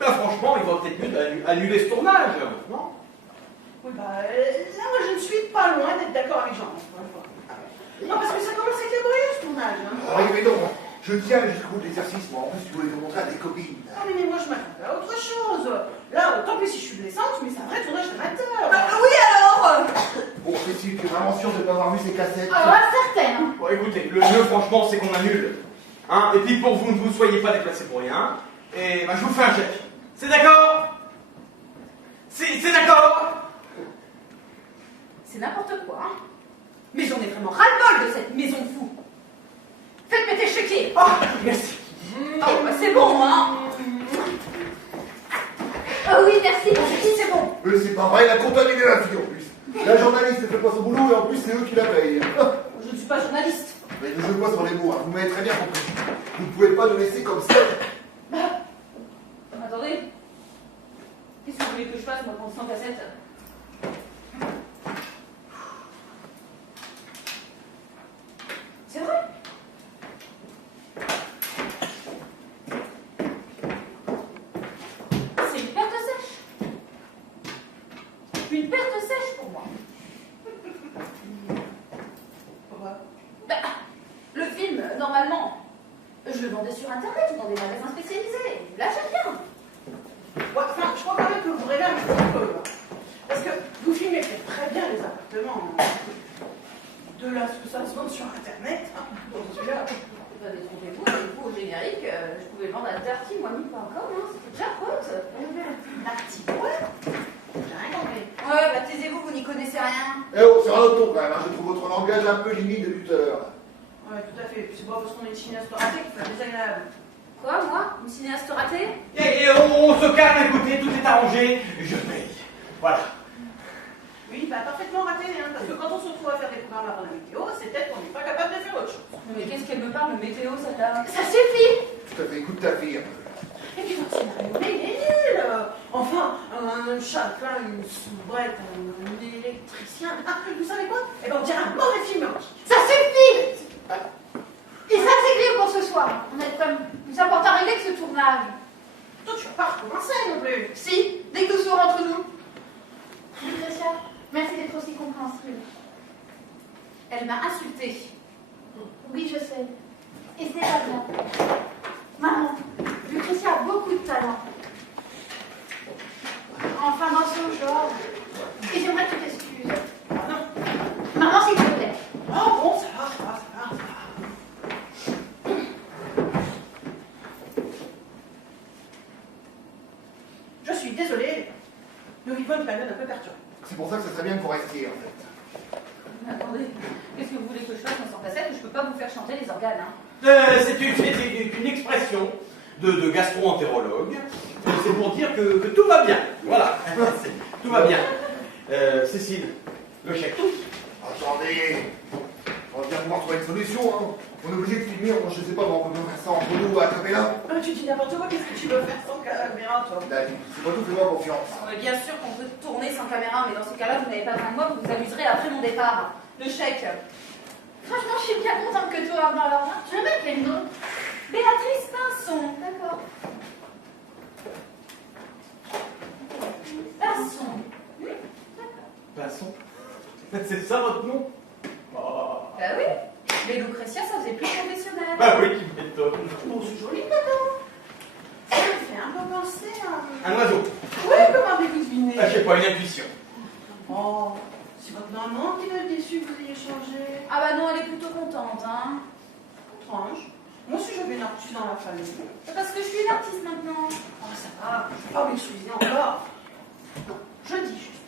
Là, franchement, il va peut-être mieux d'annuler ce tournage, non? Oui, bah, là, moi, je ne suis pas loin d'être d'accord avec Jean. Non, parce que ça commence à être laborieux, ce tournage. Hein. Oui, mais non, je tiens jusqu'au bout de l'exercice, moi. En plus, tu voulais le montrer à des copines. Ah, mais moi, je m'attendais à autre chose. Là, tant pis si je suis blessante, mais c'est un vrai tournage d'amateur. Oui, alors! Bon, Cécile, tu es vraiment sûre de ne pas avoir vu ces cassettes? Alors, certaine. Hein. Bon, écoutez, le mieux, franchement, c'est qu'on annule. Hein? Et puis, pour vous, ne vous soyez pas déplacés pour rien. Et bah, je vous fais un chèque. C'est d'accord? C'est d'accord? C'est n'importe quoi, hein? Mais j'en ai vraiment ras-le-bol de cette maison de fous! Faites péter le chéquier! Ah, merci. Oh, bah c'est bon, hein? Oh oui, merci. C'est bon! C'est pas vrai, il a contaminé la fille en plus. La journaliste ne fait pas son boulot et en plus, c'est eux qui la payent. Je ne suis pas journaliste. Mais ne jouez pas sur les mots, hein. Vous m'avez très bien compris. Vous ne pouvez pas nous laisser comme ça. Attendez. Qu'est-ce que vous voulez que je fasse, moi, pour 100 cassettes? C'est vrai? C'est une perte sèche. Une perte sèche pour moi. vendez sur Internet ou dans des magasins spécialisés. Vous l'achetez bien. Ouais, enfin, je crois quand même que vous rêvez un petit peu, là. Parce que vous filmez très bien les appartements. De là, ce que ça se vend sur Internet. Bon, celui-là. Détrompez-vous, au générique, je pouvais le vendre à dirtymwami.com, hein, c'était déjà pote. Darty, ouais. J'ai rien compris. Ouais, bah taisez-vous, vous n'y connaissez rien. Eh oh, c'est un autre ton quand même, hein. Je trouve votre langage un peu limite de lutteur. Ouais, tout à fait. Puis c'est pas parce qu'on est une cinéaste ratée qu'il faut être désagréable. Quoi, moi? Une cinéaste ratée? Et on se calme, écoutez, tout est arrangé, je paye. Voilà. Oui, bah parfaitement raté, hein, parce que quand on se retrouve à faire des programmes avant la météo, c'est peut-être qu'on n'est pas capable de faire autre chose. Mais qu'est-ce qu'elle me parle, le météo, celle-là? Ça suffit! Tout à fait, écoute ta fille. Et puis votre scénario, mais il est nul. Enfin, un châtelain, une soubrette, un électricien. Ah, vous savez quoi? Eh ben on dirait un mauvais film. Ça suffit! Et ça, c'est clé pour ce soir. On a comme plus important à régler que ce tournage. Toi, tu vas pas recommencer non plus. Si, dès que nous serons entre nous. Lucretia, merci d'être aussi compréhensible. Elle m'a insultée. Oui, je sais. Et c'est pas bien. Maman, Lucretia a beaucoup de talent. Enfin, dans ce genre. Et j'aimerais que tu t'excuses. Ah non. Maman, s'il te plaît. Oh bon, ça va, ça va, ça va, ça va. Je suis désolée. Nous vivons une période un peu perturbée. C'est pour ça que ça serait bien que vous restiez en fait. Mais attendez, qu'est-ce que vous voulez que je fasse sans facette? Je peux pas vous faire chanter les organes, hein. C'est une expression de gastro-entérologue. C'est pour dire que tout va bien. Voilà. Tout va bien. Cécile, le chèque. Attendez, on va bien pouvoir trouver une solution, hein. On est obligé de filmer, je sais pas, on peut bien faire ça entre nous, attraper là. Tu dis n'importe quoi, qu'est-ce que tu veux faire sans caméra, toi? C'est pas tout, fais-moi confiance. Mais bien sûr qu'on peut tourner sans caméra, mais dans ce cas-là, vous n'avez pas besoin de moi, vous vous amuserez après mon départ. Le chèque. Franchement, je suis bien contente que toi, alors. Je vais mettre les noms. Béatrice Pinson. D'accord. Pinson. Pinson. C'est ça votre nom? Oh. Bah oui. Mais Lucretia, ça faisait plus professionnel. Bah oui, qui m'étonne. Bon, c'est joli, maintenant. Ça me fait un peu penser à... Un oiseau. Oui, comment avez-vous deviné? Ah, je sais pas, une intuition. Oh, c'est votre maman qui doit être déçue que vous ayez changé. Ah bah non, elle est plutôt contente, hein. Étrange. Moi aussi, j'avais une artiste dans la famille. C'est parce que je suis une artiste maintenant. Oh, ça va, je ne vais pas m'excuser encore. Non, je dis juste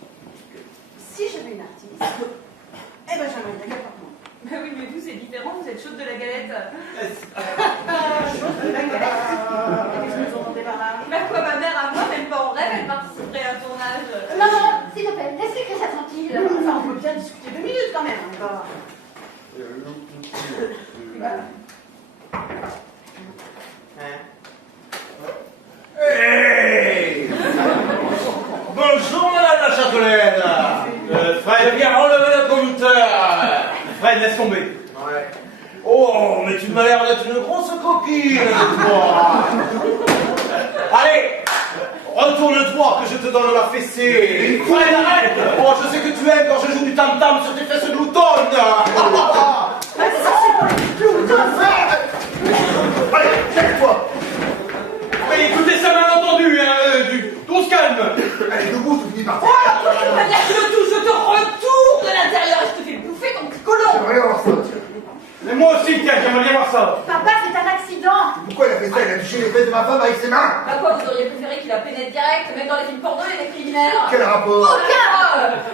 que si j'avais une artiste, eh ben j'aimerais bien qu'elle porte moi. Bah oui, mais vous, c'est différent, vous êtes chaude de la galette. Chose de la galette. Qu'est-ce que nous entendez par là? Bah quoi, ma mère à moi, même pas en rêve, elle participerait à un tournage. Maman, s'il te plaît, laisse Lucretia tranquille. Enfin, on peut bien discuter 2 minutes quand même. Encore. Voilà. Hey! Bonjour madame la châtelaine. Fred, viens relever le conducteur. Fred, laisse tomber. Ouais. Oh, mais tu m'as l'air d'être une grosse coquine, toi. Allez, retourne-toi que je te donne la fessée. Fred, arrête. Oh, je sais que tu aimes quand je joue du tam-tam sur tes fesses gloutonnes. Mais ça, c'est pour les clous. Allez, lève-toi. Mais écoutez ça, bien entendu, hein, on se calme. Allez, debout, tu finis par terre. Pas bien que le tout, je te retourne de l'intérieur et je te fais bouffer ton petit colon. J'aimerais bien voir ça, tiens. Mais moi aussi, tiens, j'aimerais bien voir ça. Papa, c'est un accident. Pourquoi il a fait ça? Il a touché les fesses de ma femme avec ses mains. Bah quoi, vous auriez préféré qu'il la pénètre direct, même dans les films porno et les préliminaires? Quel rapport?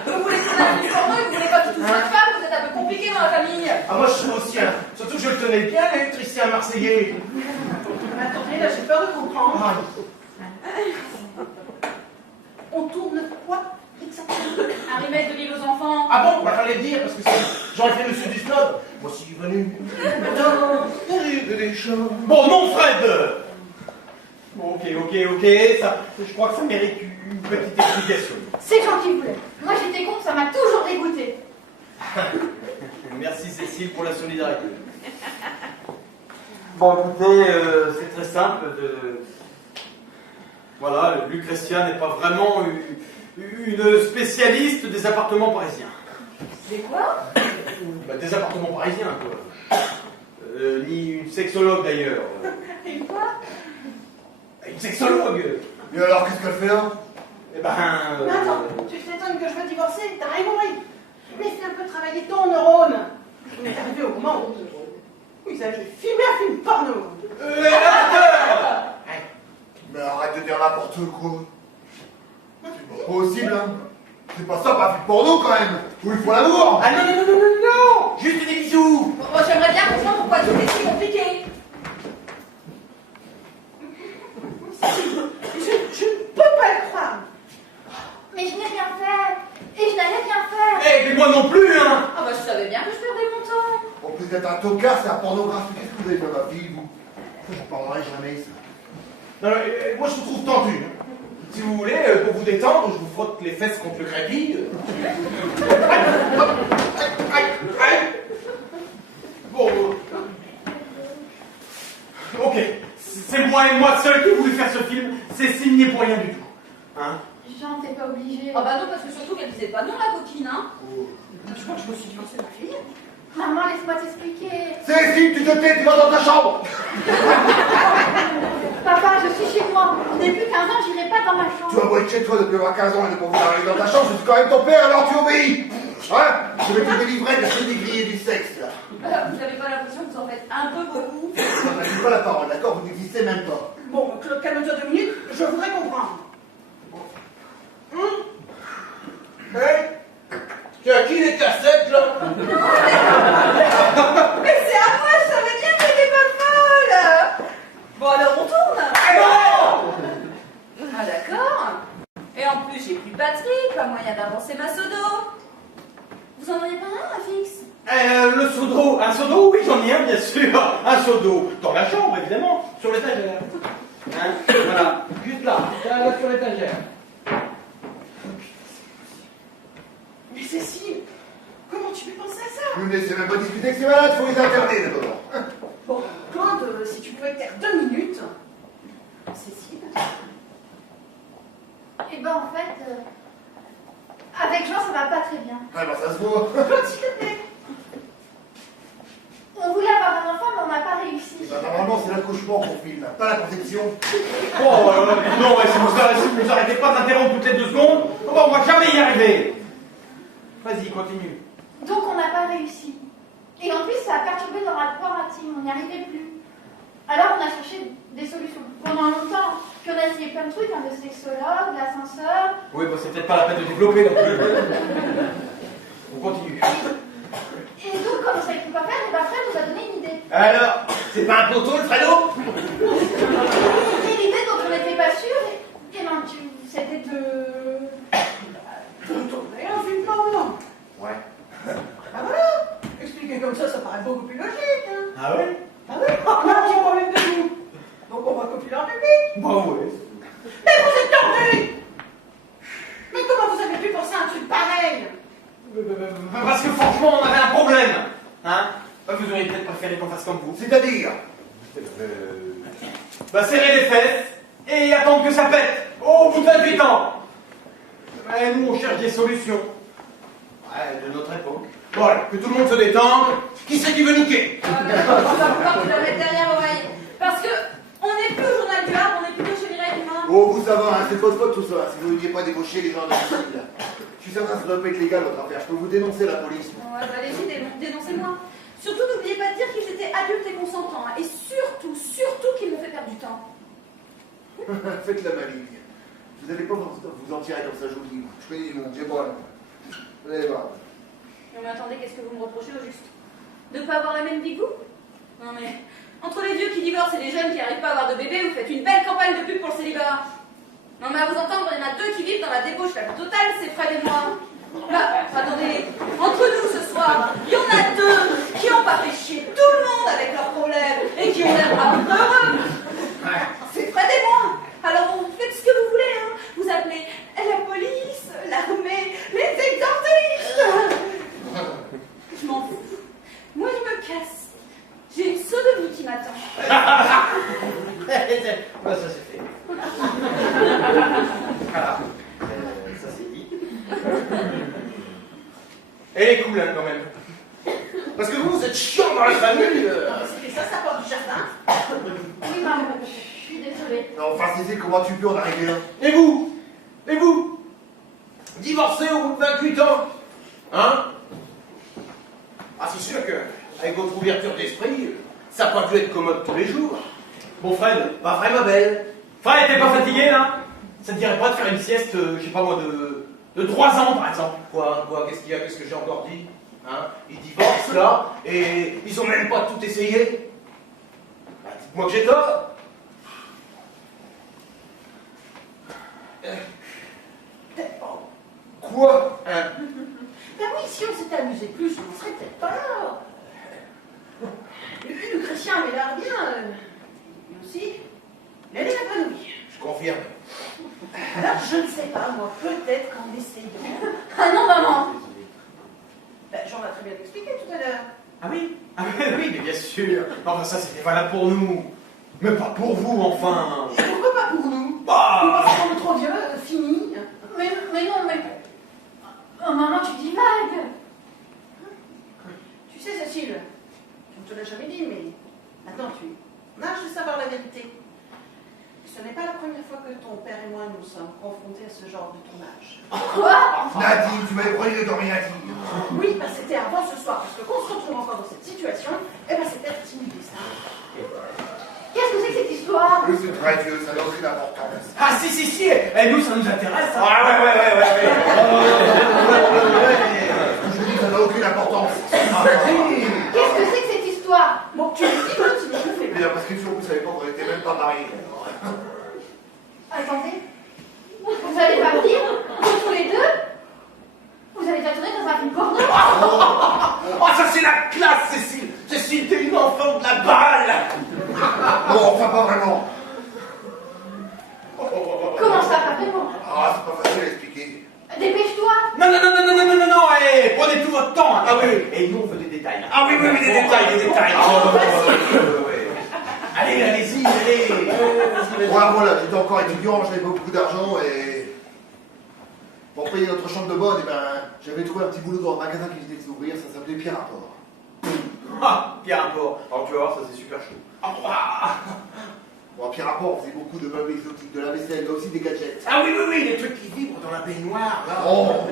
Vous voulez tourner un film porno et vous voulez pas qu'il touche votre femme, vous êtes un peu compliqué dans la famille. Ah, moi, je suis aussi, hein. Surtout que je le tenais bien, l'électricien marseillais. Mais attendez, là, j'ai peur de comprendre. On tourne quoi exactement? Un remake de l'île aux enfants. Ah bon, bah fallait le dire, parce que j'aurais fait Monsieur du Snob. Moi aussi venu. Bon, non, Fred. Bon, ok, ça, je crois que ça mérite une petite explication. C'est Jean qui voulait. Moi, j'étais con, ça m'a toujours dégoûté. Merci Cécile pour la solidarité. Bon, écoutez, c'est très simple. Voilà, Lucretia n'est pas vraiment une spécialiste des appartements parisiens. C'est quoi? Bah, des appartements parisiens, quoi. Ni une sexologue d'ailleurs. Une quoi? Une sexologue. Et alors, qu'est-ce qu'elle fait là? Eh ben... Mais attends, tu t'étonnes que je veux divorcer? T'as rien compris. Laisse un peu travailler ton neurone. On est arrivé au moment où ils avaient filmé un film porno. L'acteur. Mais arrête de dire n'importe quoi. C'est pas possible, hein. C'est pas ça, pas fait pour nous quand même. Où il faut l'amour. Ah non, non, non, non, non, non. Juste des bisous. Bon, moi, j'aimerais bien comprendre pourquoi tout est si compliqué. Je ne peux pas le croire. Mais je n'ai rien fait. Et je n'allais rien faire. Eh, mais moi non plus, hein. Ah bah, je savais bien que je perdais mon temps. En plus d'être un tocard, c'est la pornographie. Qu'est-ce que vous avez fait, ma fille, vous? Ça, j'en parlerai jamais, ça. Non, moi je vous trouve tendu. Hein. Si vous voulez, pour vous détendre, je vous frotte les fesses contre le crédit. Bon. Ok. C'est moi et moi seul qui ai voulu faire ce film. C'est signé pour rien du tout. Hein? Jean, t'es pas obligé. Ah bah non, parce que surtout qu'elle disait pas non, la coquine, hein. Je crois que je me suis divorcée, ma fille. Maman, laisse-moi t'expliquer. Cécile, tu te tais, tu vas dans ta chambre. Papa, je suis chez moi. Je n'ai plus 15 ans, j'irai pas dans ma Tu chambre. vas beau être chez toi depuis avoir 15 ans et de pas vouloir aller dans ta chambre, je suis quand même ton père, alors tu obéis. Hein? Je vais te délivrer de ce négrier du sexe, là. Vous avez pas l'impression que vous en faites un peu beaucoup? On n'a pas la parole, d'accord? Vous n'existez même pas. Bon, Claude, calme-toi 2 minutes, je voudrais comprendre. Hey, tu as qui les cassettes là? Mais c'est à moi, je savais bien que t'étais pas folle. Bon alors on tourne. Ah d'accord. Et en plus j'ai plus de batterie, pas moyen d'avancer ma sodo. Vous en auriez pas un, ma fixe? Le seau d'eau. Un seau d'eau, oui, j'en ai un, bien sûr. Un seau d'eau. Dans la chambre, évidemment. Sur l'étagère. Hein? Voilà. Juste là. Là, sur l'étagère. Mais Cécile, comment tu peux penser à ça? Vous ne laissez même pas discuter que ces malades, faut les interner d'abord. Bon, Claude, si tu pouvais te taire 2 minutes. Cécile? Eh ben, en fait, avec Jean, ça va pas très bien. Ah ben ça se voit. Claude, s'il te plaît. On voulait avoir un enfant, mais on n'a pas réussi. Ben, normalement, c'est l'accouchement qu'on filme, pas la conception. Oh, non, si vous arrêtez pas d'interrompre toutes les 2 secondes, on va jamais y arriver. Vas-y, continue. Donc, on n'a pas réussi. Et en plus, ça a perturbé nos rapports intimes. On n'y arrivait plus. Alors, on a cherché des solutions pendant longtemps. Puis, on a essayé plein de trucs, hein, de sexologue, d'ascenseur. Oui, bon, c'est peut-être pas la peine de développer non plus. On continue. Et donc, comme on savait plus quoi faire, et ben Fred nous a donné une idée. Alors, c'est pas un poteau, le Fredo? Et l'idée dont on n'était pas sûr, et non, c'était de... Tourner un film porno. Ouais. Ah voilà. Expliquer comme ça paraît beaucoup plus logique. Hein. Ah ouais? Ah oui, on a un petit problème de nous. Donc on va copier en public. Bah ouais. Mais vous êtes tordus. Mais comment vous avez pu penser à un truc pareil? Parce que franchement, on avait un problème. Hein? Vous auriez peut-être préféré qu'on fasse comme vous. C'est-à-dire? Bah serrer les fesses et attendre que ça pète. Au bout de 28 ans. Ouais, nous, on cherche des solutions. Ouais, de notre époque. Bon, allez, que tout le monde se détende. Qui c'est qui veut niquer? On va pouvoir vous la mettre derrière l'oreille. Parce que on n'est plus au journal du Havre, on est plutôt chez Mireille Dumas. Oh, vous savez, hein, c'est votre faute tout ça, si vous ne vouliez pas débaucher les gens de l'ici, là. Je suis certain que ça doit pas être légal, votre affaire. Je peux vous dénoncer la police. Ouais, bah allez-y, dénoncez-moi. Surtout, n'oubliez pas de dire qu'ils étaient adultes et consentants. Hein. Et surtout qu'ils m'ont fait perdre du temps. Faites la maligne. Vous n'allez pas vous en tirer comme ça, je vous le dis. Je connais du monde, j'ai bon. Vous allez voir. Non mais attendez, qu'est-ce que vous me reprochez au juste? De pas avoir la même vie que vous? Non mais, entre les vieux qui divorcent et les jeunes qui n'arrivent pas à avoir de bébé, vous faites une belle campagne de pub pour le célibat. Non mais à vous entendre, il y en a 2 qui vivent dans la débauche la plus totale, c'est Fred et moi. Bah, attendez, entre nous ce soir, il y en a 2 qui ont pas fait chier tout le monde avec leurs problèmes et qui ont l'air un peu heureux. C'est Fred et moi. Alors vous faites ce que vous voulez, hein. Vous appelez la police, l'armée, les exorcistes. Je m'en fous. Moi je me casse. J'ai une sodomie qui m'attend. Bah ça c'est fait. Voilà. Ça c'est dit. Elle est cool hein, quand même. Parce que vous êtes chiant dans la famille. C'était Et ça porte du jardin. Oui, maman, je suis désolée. Non, enfin, Cécile, comment tu peux en arriver là? Et vous? Et vous? Divorcé au bout de 28 ans? Hein? Ah, c'est sûr que, avec votre ouverture d'esprit, ça n'a pas dû être commode tous les jours. Bon, Fred, Pas vrai, ma belle? Fred, t'es pas fatigué, là? Ça te dirait pas de faire une sieste, je sais pas moi, de 3 ans, par exemple? Quoi? Qu'est-ce qu'il y a? Qu'est-ce que j'ai encore dit? Hein? Ils divorcent, là, et ils ont même pas tout essayé. Bah, dites-moi que j'ai tort. Peut-être pas. Quoi? Hein? Ben oui, si on s'était amusé plus, on serait peut-être pas là. Lucrétien avait l'air bien. Lui aussi, il allait l'épanouir. Je confirme. Alors, je ne sais pas, moi, peut-être qu'en essayant. Ah non, maman. Ben, Jean l'a très bien expliqué tout à l'heure. Ah oui? Ah oui, mais bien sûr. Enfin, ça, c'était valable pour nous. Mais pas pour vous, enfin. Et pourquoi pas pour nous? Bah! Parce qu'on est trop vieux, fini. Mais non, mais... Oh, maman, tu divagues. Tu sais, Cécile, je ne te l'ai jamais dit, mais maintenant tu nage de savoir la vérité. Ce n'est pas la première fois que ton père et moi nous sommes confrontés à ce genre de tournage. Quoi? Nadine, tu m'avais promis de dormir, Nadine. Oui, bah c'était avant ce soir, parce que qu'on se retrouve encore dans cette situation, eh ben c'était la team du destin. Qu'est-ce que c'est que cette histoire? Oui, c'est très vieux, ça n'a aucune importance. Ah si, et nous, ça nous intéresse, hein. Ah ouais. Je vous dis que ça n'a aucune importance. Qu'est-ce que c'est que cette histoire? Bon, tu me dis que tu me fais Mais la prescription, vous savez pas qu'on n'était même pas mariés. Attendez. Vous allez partir? Vous tous les deux? Vous allez déjà tourner dans un film porno? Oh, ça c'est la classe, Cécile! Cécile, t'es une enfant de la balle! Bon, enfin, pas vraiment. Comment ça, pas vraiment? Ah, c'est pas facile à expliquer. Dépêche-toi! Non, prenez tout votre temps. Hein. Ah oui, et nous, on veut des détails. Ah oui, des détails! Allez-y, allez. Voilà, j'étais encore étudiant, j'avais pas beaucoup d'argent et... Pour payer notre chambre de bonne, eh ben, j'avais trouvé un petit boulot dans un magasin qui venait de s'ouvrir, ça s'appelait Pierre Apport. Ah, Pierre Apport. Alors tu vas voir, ça c'est super chaud. Bon, Pierre Apport, on faisait beaucoup de meubles exotiques, de la vaisselle, mais aussi des gadgets. Ah oui, les trucs qui vibrent dans la baignoire, là. Oh,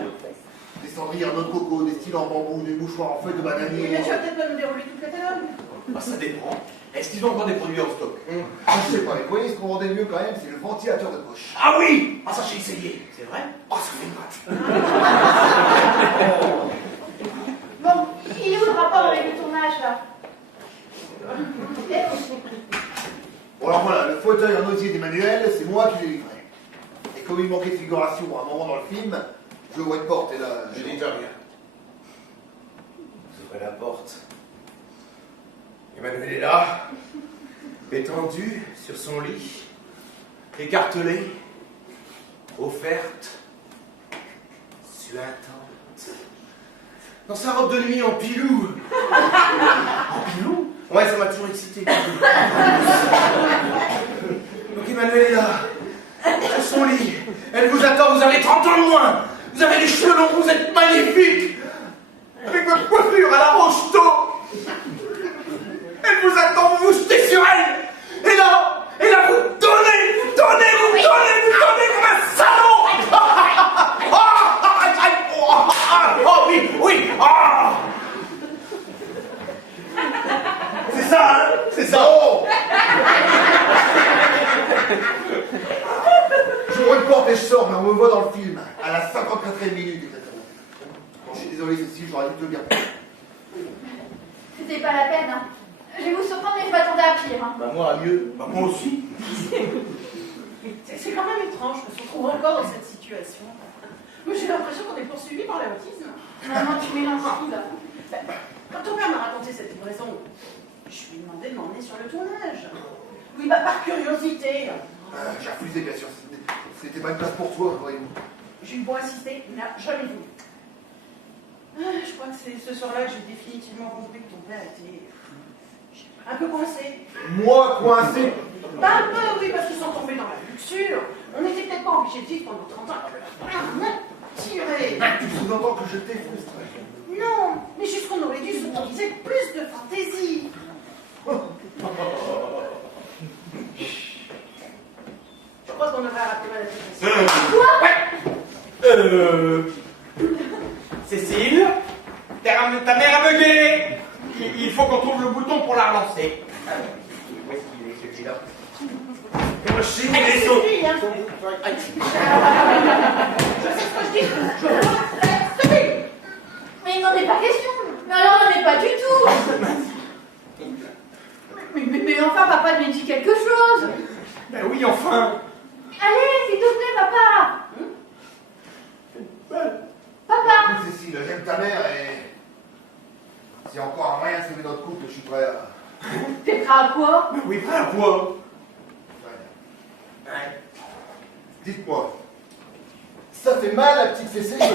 des cendriers en noix de coco, des stylos en bambou, des mouchoirs en feuilles de bananier. Mais tu vas peut-être pas me dérouler tout le catalogue. Bah, ça dépend. Est-ce qu'ils ont encore des produits en stock? Je sais pas, les voyez, ce qu'on vendait mieux quand même, c'est le ventilateur de poche. Ah oui! Ah ça j'ai essayé. C'est vrai? Oh, ça fait une rate. Bon, il est où le rapport avec le tournage, là? Bon alors voilà, le fauteuil en osier d'Emmanuel, c'est moi qui l'ai livré. Et comme il manquait de figuration à un moment dans le film, je vois une porte et là... Je dis rien. Vous ouvrez la porte. Emmanuel est là, étendu sur son lit, écartelé, offerte, suintante, dans sa robe de nuit en pilou. En pilou? Ouais, ça m'a toujours excité. Donc Emmanuel est là, sur son lit. Elle vous attend, vous avez 30 ans de moins. Vous avez les cheveux longs, vous êtes magnifique. Avec votre coiffure à la roche-tôt. Elle vous attend, vous vous jetez sur elle. Et là, vous donnez comme un salaud. Oh oui. C'est ça, hein? C'est ça. Oh je vois une porte et je sors, mais on me voit dans le film, à la 54e minute exactement. Bon, je suis désolé Cécile, j'aurais dû te le dire. C'était pas la peine, hein. Je vais vous surprendre, mais je m'attendais à pire, hein. Bah moi, à mieux. Bah moi aussi. C'est quand même étrange qu'on se retrouve encore dans cette situation. Moi, j'ai l'impression qu'on est poursuivi par l'autisme. Maman, tu mélanges tout, là. Quand ton père m'a raconté cette livraison, je lui ai demandé de m'emmener sur le tournage. Oui, bah par curiosité. J'ai refusé bien sûr, c'était pas une place pour toi, voyez-vous. J'ai eu beau insister, il n'a jamais voulu. Je crois que c'est ce soir-là que j'ai définitivement compris que ton père était un peu coincé. Moi, coincé? Bah un peu, oui, parce qu'ils sont tombés dans la luxure. On n'était peut-être pas obligés de vivre pendant 30 ans. Tiré. Tu sous-entends que je t'ai frustré? Non, mais juste qu'on aurait dû s'autoriser plus de fantaisie. Oh, Cécile, ta mère a bugué. Il faut qu'on trouve le bouton pour la relancer. Où est-ce qu'il est, celui-là? Moi, je sais où il est, son... suffit, hein. Je sais ce que je dis. Je relance. Mais il n'en est pas question. Mais alors, il n'en est pas du tout. Mais enfin, papa lui dit quelque chose. Ben oui, enfin. Allez, s'il te plaît, papa. Papa. Écoute, Cécile, j'aime ta mère et s'il y a encore un moyen de sauver notre couple, je suis prêt à... T'es prêt à quoi? Ben oui, prêt à quoi? Ouais. Dites-moi, ça fait mal la petite fessée, je